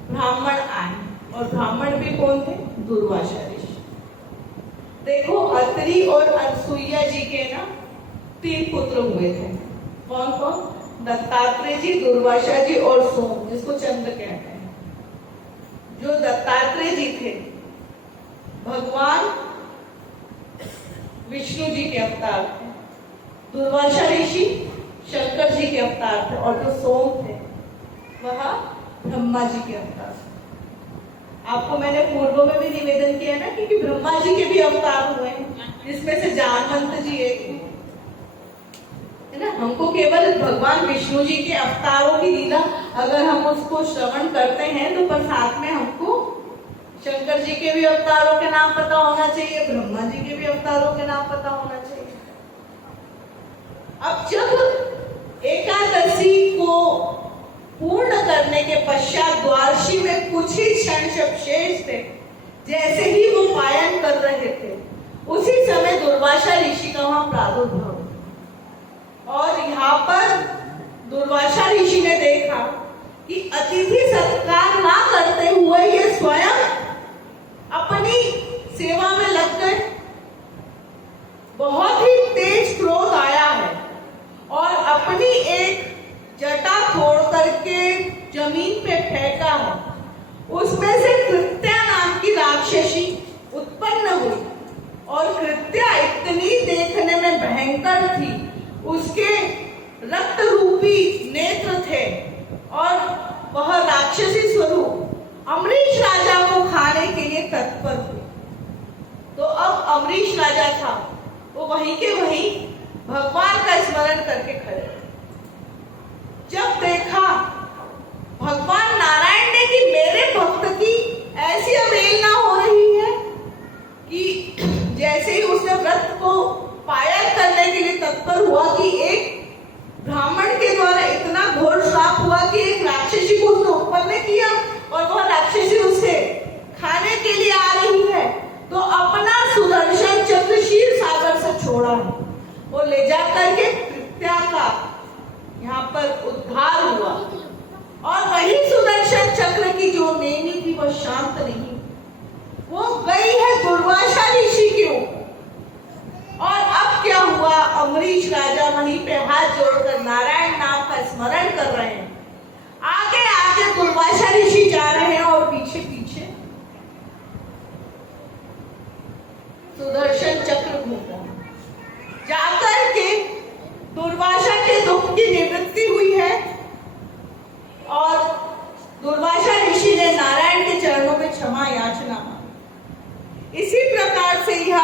ब्राह्मण आए और ब्राह्मण भी कौन थे, दुर्वासा ऋषि। देखो अत्रि और अनसुईया जी के ना 3 पुत्र हुए थे। कौन कौन, दत्तात्रेय जी, दुर्वासा जी और सोम, जिसको चंद्र कहते हैं। जो दत्तात्रेय जी थे भगवान विष्णु जी के अवतार थे, दुर्वासा ऋषि शंकर जी के अवतार थे और जो सोम थे वह ब्रह्मा जी के अवतार थे। आपको मैंने पूर्व में भी निवेदन किया ना कि ब्रह्मा जी के भी अवतार हुए हैं, जिसमें से जानवंत जी एक है ना। हमको केवल भगवान विष्णु जी के अवतारों की लीला अगर हम उसको श्रवण करते हैं तो पर साथ में हमको शंकर जी के भी अवतारों के नाम पता होना चाहिए, ब्रह्मा जी के भी अवतारों के नाम पता होना चाहिए। अब जब एकादशी को पूर्ण करने के पश्चात द्वादशी में कुछ ही क्षण जब शेष थे, जैसे ही वो पायन कर रहे थे उसी समय दुर्वासा ऋषि का वहां प्रादुर्भाव। और यहाँ पर दुर्वासा ऋषि ने देखा कि अतिथि सत्कार ना करते हुए ये स्वयं अपनी सेवा में लग गए। बहुत ही तेज क्रोध आया है और अपनी एक जटा तोड़ करके जमीन पे फेंका है। उसमें से कृत्या नाम की राक्षसी उत्पन्न हुई और कृत्या इतनी देखने में भयंकर थी, उसके रक्त रूपी नेत्र थे और वह राक्षसी स्वरूप अमरीश राजा को खाने के लिए तत्पर हुई। तो अब अमरीश राजा था, वो वहीं के वहीं भगवान का स्मरण करके खड़े। जब देखा भगवान नारायण ने कि मेरे भक्त की ऐसी अवहेलना हो रही है कि जैसे ही उसने व्रत को पायल करने के लिए तत्पर हुआ कि एक ब्राह्मण के द्वारा इतना घोर श्राप हुआ कि एक राक्षसी को उसने उत्पन्न किया और वह राक्षसी उसे खाने के लिए आ रही है, तो अपना सुदर्शन चक्र क्षीर सागर से छोड़ा है। वो ले जा करके कृत्या का यहाँ पर उद्धार हुआ और वही सुदर्शन चक्र की जो नेमी थी वह शांत नहीं, वो गई है दुर्वासा ऋषि के ऊपर। और अब क्या हुआ, अमरीश राजा वहीं पे हाथ जोड़कर नारायण नाम का स्मरण कर रहे हैं। आगे आगे दुर्वासा ऋषि जा रहे हैं और पीछे पीछे सुदर्शन चक्र घूम रहा है। जाकर के दुर्वासा के दुख की निवृत्ति हुई है और दुर्वासा ऋषि ने नारायण के चरणों में क्षमा याचना मांगी। इसी प्रकार से यह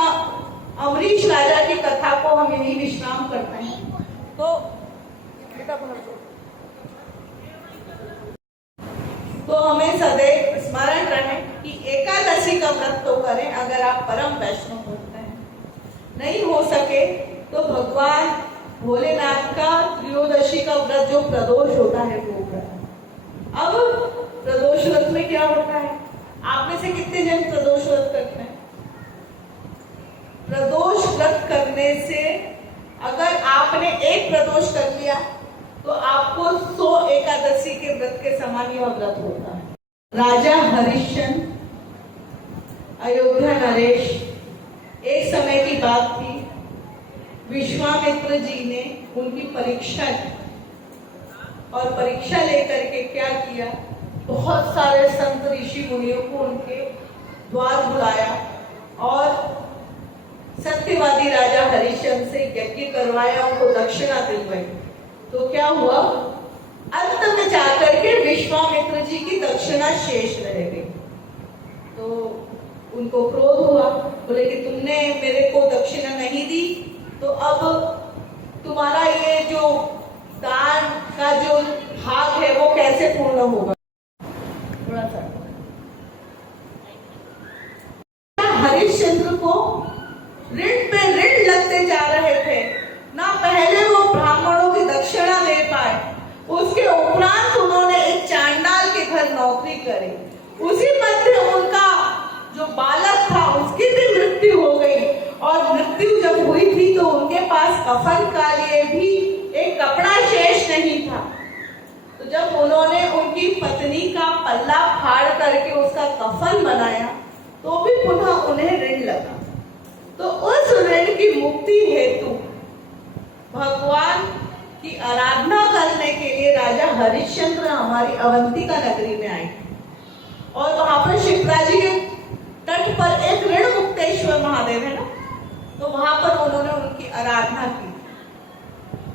अमरीश राजा की कथा को हम यही विश्राम करते हैं। तो हमें सदैव स्मरण रहे कि एकादशी का व्रत तो करें अगर आप परम वैष्णव होते हैं। नहीं हो सके तो भगवान भोलेनाथ का त्रयोदशी का व्रत जो प्रदोष होता है वो व्रत। अब प्रदोष व्रत में क्या होता है, आप में से कितने जन प्रदोष व्रत करते हैं? प्रदोष व्रत करने से अगर आपने एक प्रदोष कर लिया तो आपको 100 एकादशी के व्रत के समान यह व्रत होता है। राजा हरिश्चंद्र, अयोध्या नरेश, एक समय की बात थी, विश्वामित्र जी ने उनकी परीक्षा ली और परीक्षा लेकर के क्या किया, बहुत सारे संत ऋषि मुनियों को उनके द्वार बुलाया और सत्यवादी राजा हरिश्चंद्र से यज्ञ करवाया, उनको दक्षिणा दिलवाई। तो क्या हुआ, अंत में जाकर के विश्वामित्र जी की दक्षिणा शेष रह गई। तो उनको क्रोध हुआ, बोले कि तुमने मेरे को दक्षिणा नहीं दी तो अब तुम्हारा ये जो दान का जो भाग है वो कैसे पूर्ण होगा। थोड़ा सा हरिश्चंद्र को ऋण पे ऋण लगते जा रहे थे, ना पहले वो ब्राह्मणों की दक्षिणा दे पाए, उसके उपरांत उन्होंने एक चांडाल के घर नौकरी करी। उसी मध्य उनका जो बालक था उसकी भी मृत्यु हो गई और मृत्यु जब हुई थी तो उनके पास कफन का लिए भी एक कपड़ा शेष नहीं था। तो जब उन्होंने उनकी पत्नी का पल्ला फाड़ करके उसका कफन बनाया तो भी पुनः उन्हें ऋण लगा। तो उस ऋण की मुक्ति हेतु भगवान की आराधना करने के लिए राजा हरिश्चंद्र हमारी अवंतिका नगरी में आए और वहां पर शिप्रा जी के तट पर एक ऋण मुक्तेश्वर महादेव है ना, तो वहां पर उन्होंने उनकी आराधना की।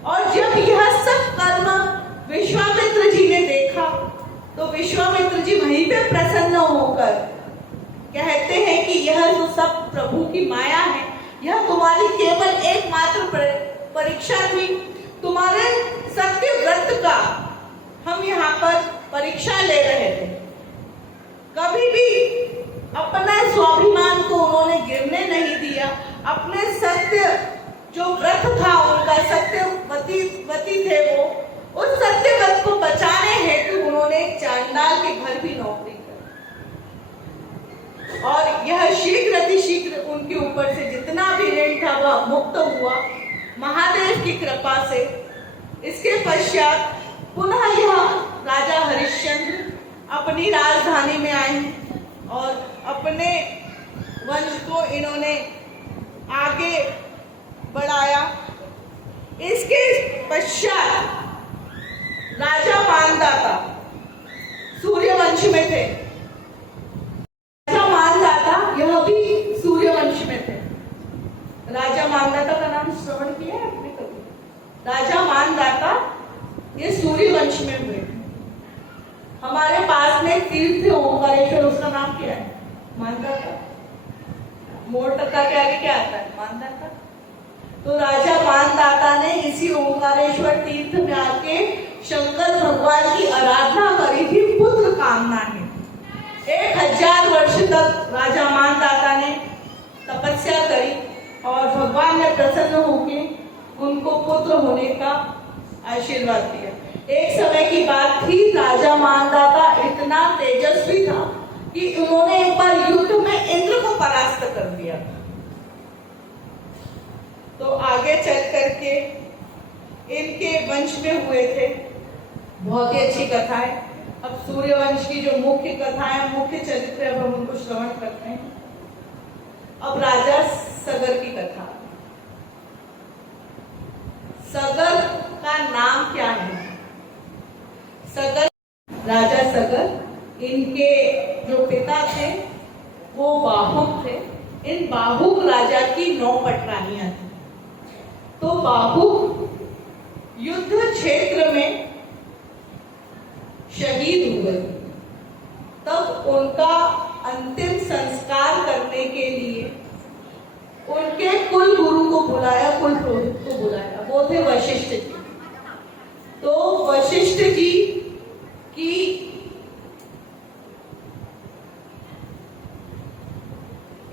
और जब यह सब कर्म विश्वामित्र जी ने देखा तो विश्वामित्र जी वहीं पे प्रसन्न होकर कहते हैं कि यह जो सब प्रभु की माया है, यह तुम्हारी केवल एकमात्र परीक्षा थी। तुम्हारे सत्य व्रत का हम यहाँ पर परीक्षा ले रहे थे। कभी भी अपना स्वाभिमान को उन्होंने गिरने नहीं दिया। अपने सत्य जो व्रत था उनका, सत्यवती थे वो, उस सत्य व्रत को बचाने हेतु उन्होंने एक चांडाल के घर भी नौकरी की और यह शीघ्र अतिशीघ्र उनके ऊपर से जितना भी ऋण था वह मुक्त हुआ महादेव की कृपा से। इसके पश्चात पुनः यह राजा हरिश्चंद्र अपनी राजधानी में आए और अपने वंश को इन्होंने आगे बढ़ाया। इसके पश्चात राजा मानदाता सूर्यवंश में थे। राजा मानदाता यह भी सूर्यवंश में थे। राजा मानदाता का नाम श्रवण किया है आपने कभी? राजा मानदाता ये सूर्यवंश में हुए। हमारे पास में तीर्थ है ओंकारेश्वर, उसका नाम क्या है? मानदाता। मोड़ टक्का के आगे क्या आता है? मानदाता। तो राजा मानदाता ने इसी ओंकारेश्वर तीर्थ में आके शंकर भगवान की आराधना करी थी पुत्र कामना है। 1000 वर्ष तक राजा मानदाता ने तपस्या करी और भगवान ने प्रसन्न होकर उनको पुत्र होने का आशीर्वाद दिया। एक समय की बात थी, राजा मानदाता इतना तेजस्वी था कि उन्होंने एक बार युद्ध में इंद्र को परास्त कर दिया। तो आगे चल करके इनके वंश में हुए थे। बहुत ही अच्छी कथा है। अब सूर्यवंश की जो मुख्य कथा है, मुख्य चरित्र, अब हम उनको श्रवण करते हैं। अब राजा सगर की कथा। सगर का नाम क्या है? सगर, राजा सगर, इनके जो पिता थे वो बाहुक थे। इन बाहुक राजा की 9 पटरानियां थी। तो बाहुक युद्ध क्षेत्र में शहीद हुए। तब उनका अंतिम संस्कार करने के लिए उनके कुल गुरु को बुलाया, कुल पुरोहित को बुलाया। वो थे वशिष्ठ जी। तो वशिष्ठ जी की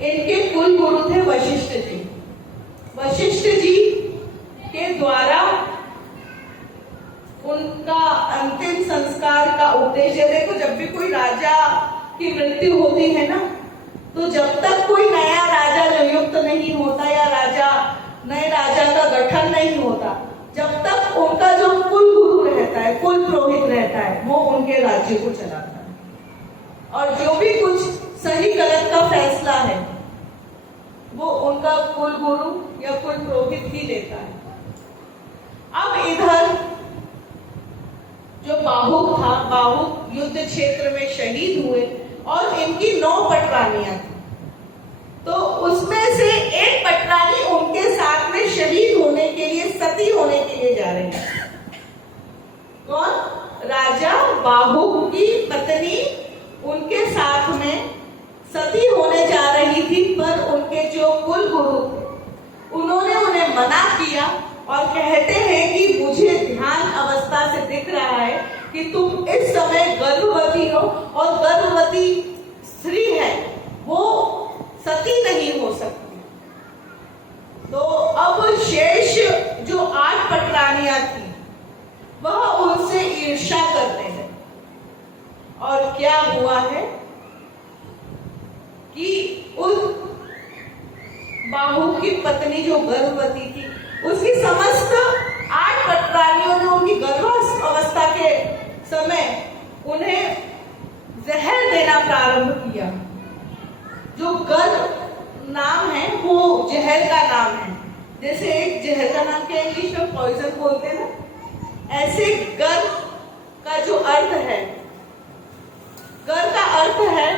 इनके कुल गुरु थे वशिष्ठ जी। वशिष्ठ जी के द्वारा उनका अंतिम संस्कार का उद्देश्य, देखो जब भी कोई राजा की मृत्यु होती है ना, तो जब तक कोई नया राजा नियुक्त नहीं होता या नए राजा का गठन नहीं होता, जब तक उनका जो कुल गुरु रहता है, कुल पुरोहित रहता है, वो उनके राज्य को चलाता है और जो भी कुछ सही गलत का फैसला है वो उनका कुल गुरु या कुल पुरोहित ही लेता है। अब इधर जो बाहुक था, बाहुक युद्ध क्षेत्र में शहीद हुए और इनकी 9 पटरानियां थी। तो उसमें से एक पटरानी उनके साथ में शहीद होने के लिए, सती होने के लिए जा रही है। कौन? राजा बाहुक की पत्नी उनके साथ में सती होने जा रही थी, पर उनके जो कुल गुरु थे उन्होंने उन्हें मना किया और कहते हैं कि मुझे ध्यान अवस्था से दिख रहा है कि तुम इस समय गर्भवती हो और गर्भवती स्त्री है, वो सती नहीं हो सकती। तो अब शेष जो 8 पटरानियां थी वह उनसे ईर्ष्या करते हैं। और क्या हुआ है कि उस बाहु की पत्नी जो गर्भवती थी, उसकी समस्त 8 पटरानियों ने उनकी गर्भावस्था के समय उन्हें जहर देना प्रारंभ किया। जो गर्भ नाम है वो जहर का नाम है। जैसे एक जहर का नाम क्या इंग्लिश में पॉइजन बोलते हैं ना, ऐसे गर्भ का जो अर्थ है, गर्भ का अर्थ है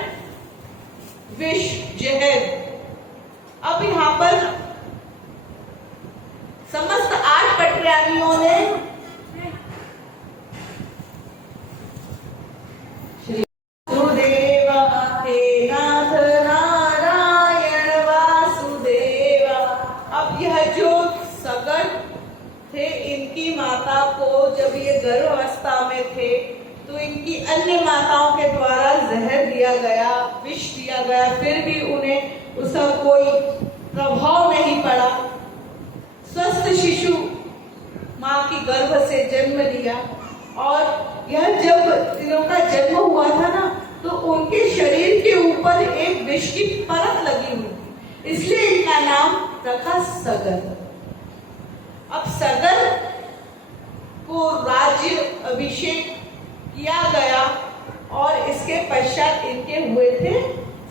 विष, जहर। अब यहाँ पर समस्त 8 पटरानियों ने श्री गुरुदेव हे नाथ नारायण वासुदेव। अब यह जो सगर थे, इनकी माता को जब ये गर्भावस्था में थे तो इनकी अन्य माताओं के द्वारा जहर दिया गया, विष दिया गया, फिर भी उन्हें उसका कोई प्रभाव नहीं पड़ा। स्वस्थ शिशु माँ की गर्भ से जन्म लिया और यह जब इनका जन्म हुआ था ना, तो उनके शरीर के ऊपर एक विष की परत लगी हुई थी। इसलिए इनका नाम रखा सगर। अब सगर को राज्य अभिषेक किया गया और इसके पश्चात इनके हुए थे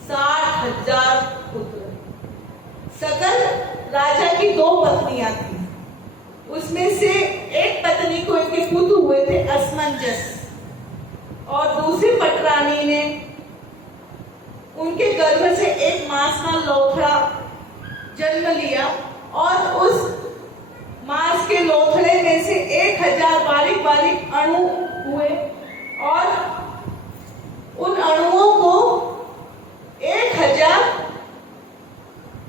60,000 पुत्र। सगर राजा की 2 पत्नियां थी, उसमें से एक पत्नी को इनके पुत्र हुए थे असमंजस और दूसरी पटरानी ने उनके गर्भ से एक मांस का लोथड़ा जन्म लिया और उस मांस के लोथड़े में से 1000 बारीक बारीक अणु हुए और उन अणुओं को 1000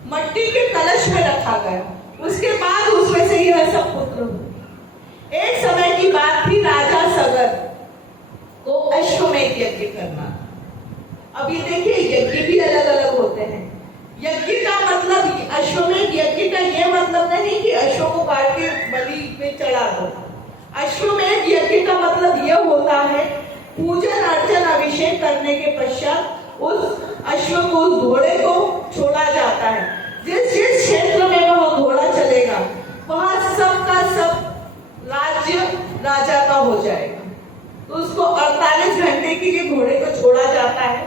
मट्टी के कलश में रखा गया। उसके बाद उसमें से यह सब पुत्र हुए। एक समय की बात थी, राजा सगर को अश्वमेध यज्ञ करना। अब ये देखिए, यज्ञ भी अलग अलग होते हैं। यज्ञ का मतलब, अश्वमेध यज्ञ का यह मतलब नहीं कि अश्व को काट के बलि पे चढ़ा दो। अश्वमेध यज्ञ का मतलब यह होता है, पूजन अर्चन अभिषेक करने के पश्चात उस अश्व को, उस घोड़े को छोड़ा जाता है। जिस जिस क्षेत्र में वह घोड़ा चलेगा वहां सबका सब राज्य राजा का हो जाएगा। तो उसको 48 घंटे के लिए घोड़े को छोड़ा जाता है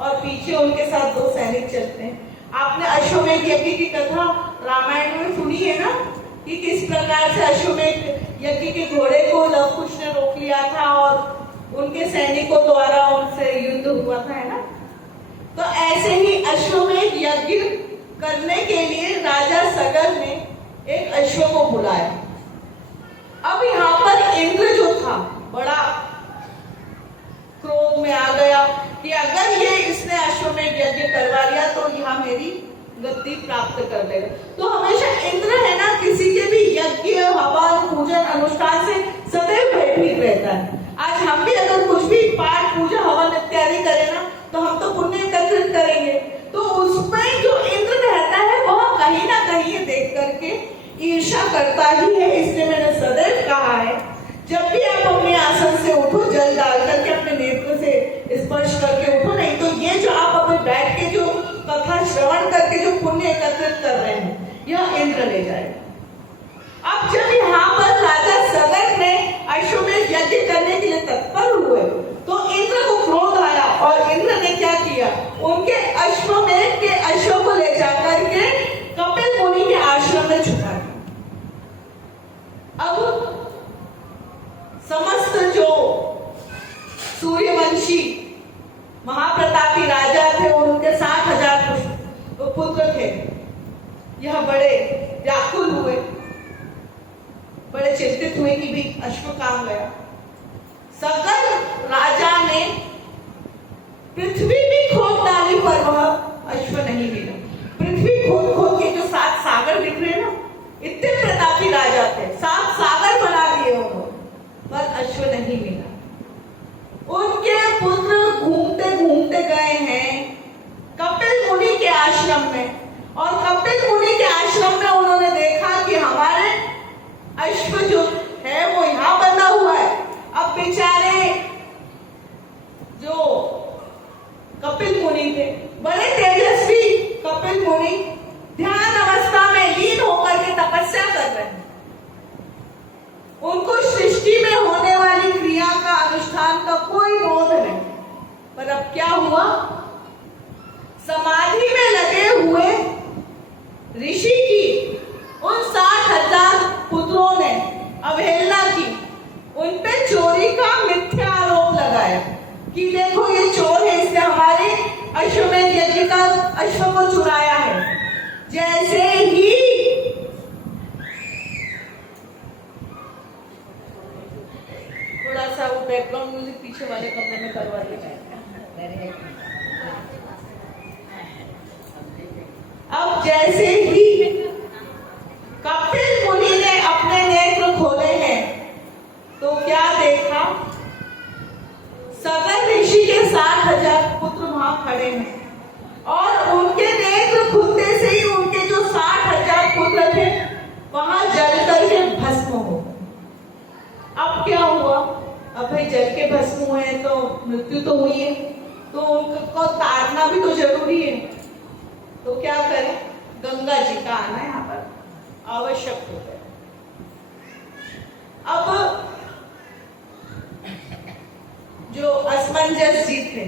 और पीछे उनके साथ 2 सैनिक चलते हैं। आपने अश्वमेध यज्ञ की कथा रामायण में सुनी है ना, कि किस प्रकार से अश्वमेध यज्ञ के घोड़े को लव कुश ने रोक लिया था और उनके सैनिकों द्वारा उनसे युद्ध हुआ था, है ना। तो ऐसे ही अश्वमेध यज्ञ करने के लिए राजा सगर ने एक अश्व को बुलाया। अब यहाँ पर इंद्र जो था बड़ा क्रोध में आ गया कि अगर ये इसने अश्वमेध यज्ञ करवा लिया तो यहाँ मेरी गद्दी प्राप्त कर लेगा। तो हमेशा इंद्र है ना, किसी के भी यज्ञ हवन पूजन अनुष्ठान से सदैव भयभीत रहता है। आज हम भी अगर कुछ भी पाठ पूजा हवन इत्यादि करें ना, तो हम तो पुण्य एकत्रित करेंगे, तो उसमें जो इंद्र रहता है वह कहीं ना कहीं ये देख करके ईर्ष्या करता ही है। इसलिए मैंने सदैव कहा है, जब भी आप अपने आसन से उठो, जल डाल करके अपने नेत्र से स्पर्श करके उठो, नहीं तो ये जो आप अपने बैठ के जो कथा श्रवण करके जो पुण्य एकत्रित कर रहे हैं, यह इंद्र ले जाएगा। अब जब यहाँ पर राजा सगर ने अश्वमेध यज्ञ करने के लिए तत्पर हुए तो इंद्र को क्रोध आया और इंद्र ने क्या किया, उनके अश्वमेध के अश्व को ले जाकर के कपिल मुनि के आश्रम में छुपा दिया। अब समस्त जो सूर्यवंशी महाप्रतापी राजा थे और उनके 60,000 पुत्र थे, यह बड़े व्याकुल हुए, बड़े चिंतित हुए कि भी अश्व कहां गया। सगर राजा ने पृथ्वी भी खोद डाली पर वह अश्व नहीं मिला। पृथ्वी खोद खोद के जो 7 सागर दिख रहे ना, इतने प्रतापी राजा थे, 7 सागर बना दिए उन्होंने, पर अश्व नहीं मिला। उनके पुत्र घूमते घूमते गए हैं कपिल मुनि के आश्रम में, और कपिल मुनि के आश्रम में उन्होंने देखा कि हमारे अश्व जो है वो यहाँ बंधा हुआ है। अब बेचारे जो कपिल मुनि थे, बड़े तेजस्वी कपिल मुनि, ध्यान अवस्था में लीन होकर के तपस्या कर रहे हैं। उनको सृष्टि में होने वाली क्रिया का, अनुष्ठान का कोई बोध नहीं। पर अब क्या हुआ, समाधि में लगे हुए ऋषि की उन 60,000 पुत्रों ने अवहेलना की, उन पे चोरी का मिथ्या आरोप लगाया कि देखो ये चोर है, इसने हमारे अश्वमेध यज्ञ का अश्व को चुराया है। जैसे ही थोड़ा सा वो बैकग्राउंड म्यूजिक पीछे वाले कमरे में करवा दिया। अब जैसे ही कपिल मुनि ने अपने नेत्र खोले हैं तो क्या देखा, सगर ऋषि के 60,000 पुत्र वहां खड़े हैं और उनके नेत्र खुलते से ही उनके जो 60,000 पुत्र थे वहां जल करके भस्म हो। अब क्या हुआ, अब भाई जल के भस्म हुए हैं तो मृत्यु तो हुई है, तो उनको तारना भी तो जरूरी है। तो क्या करें, गंगा जी का आना यहाँ पर आवश्यक हो गया। अब जो असमंजस जी थे,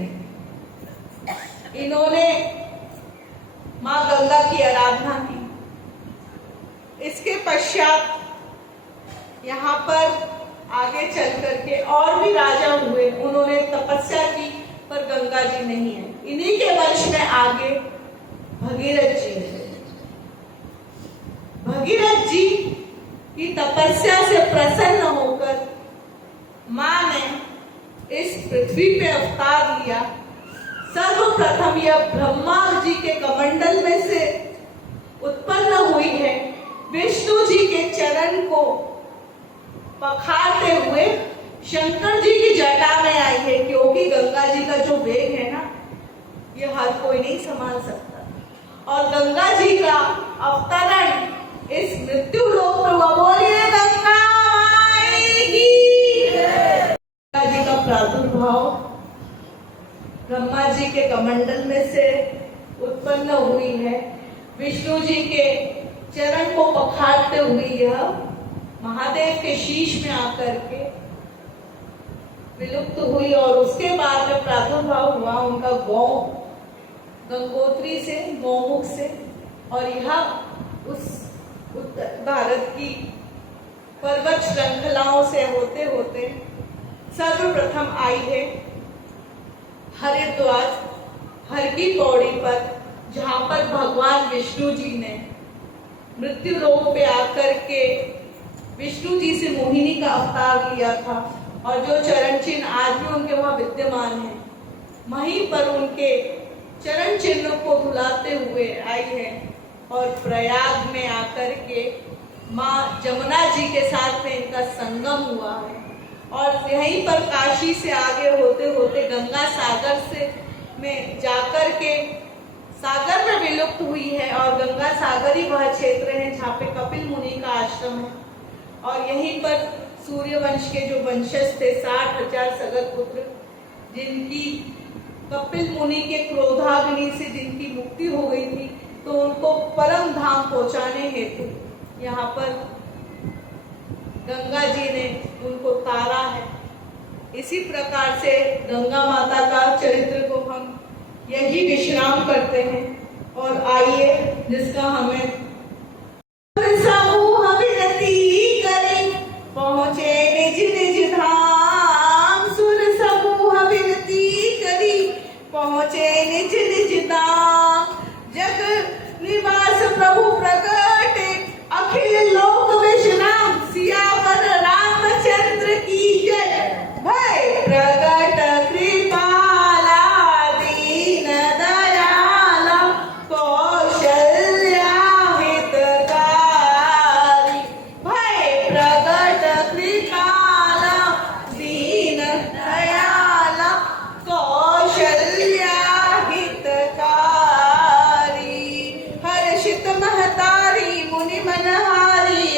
इन्होंने मां गंगा की आराधना की। इसके पश्चात यहाँ पर आगे चल करके और भी राजा हुए, उन्होंने तपस्या की, पर गंगा जी नहीं है। इन्हीं के वंश में आगे भगीरथ जी है। भगीरथ जी की तपस्या से प्रसन्न होकर मां ने इस पृथ्वी पे अवतार लिया। सर्वप्रथम यह ब्रह्मा जी के कमंडल में से उत्पन्न हुई है। विष्णु जी के चरण को पखारते हुए शंकर जी की जटा में आई है, क्योंकि गंगा जी का जो वेग है ना, ये हर कोई नहीं संभाल सकता। और गंगा जी का अवतरण इस मृत्यु लोक में हुआ। बोलिए गंगा माई की। गंगा जी का प्रादुर्भाव ब्रह्मा जी के कमंडल में से उत्पन्न हुई है। विष्णु जी के चरण को पखारते हुए यह महादेव के शीश में आकर के विलुप्त हुई। और उसके बाद में प्रादुर्भाव हुआ उनका गंगोत्री से, गौमुख से, और यह उस उत्तर भारत की पर्वत श्रृंखलाओं से होते होते सर्वप्रथम आई है हरिद्वार, हर की पौड़ी पर, जहां पर भगवान विष्णु जी ने मृत्यु लोक पे आकर के विष्णु जी से मोहिनी का अवतार लिया था। और जो चरण चिन्ह आज भी उनके वहां विद्यमान है, वहीं पर उनके चरण चिन्ह को धुलाते हुए आई है। और प्रयाग में आकर के माँ जमुना जी के साथ में इनका संगम हुआ है। और यहीं पर काशी से आगे होते होते गंगा सागर से में जाकर के सागर में विलुप्त हुई है। और गंगा सागर ही वह क्षेत्र है जहाँ पे कपिल मुनि का आश्रम है। और यहीं पर सूर्यवंश के जो वंशज थे 60,000 सगत पुत्र, जिनकी कपिल मुनि के क्रोधाग्नि से जिनकी मुक्ति हो गई थी, तो उनको परम धाम पहुंचाने हेतु यहाँ पर गंगा जी ने उनको तारा है। इसी प्रकार से गंगा माता का चरित्र को हम यही विश्राम करते हैं। और आइए, जिसका हमें समूह विनती करें, पहुंचे निज निज धाम। सुर समूह विनती करी, पहुंचे निज निज धाम। जग निवास प्रभु प्रगटे, अखिल लोक विश्राम। सियावर रामचंद्र की जय। भय प्रगट कृपाला, दीन दयाला, कौशल्या हितकारी। भय प्रगट कृपाला, दीन दयाला, कौशल्या हितकारी। हर्षित महतारी, मुनि मनहारी,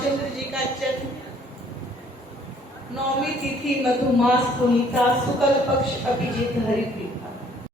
रामचंद्र जी का जन्म, 9वीं तिथि मधुमास पुनीता, शुक्ल पक्ष अभिजीत हरिप्रीत।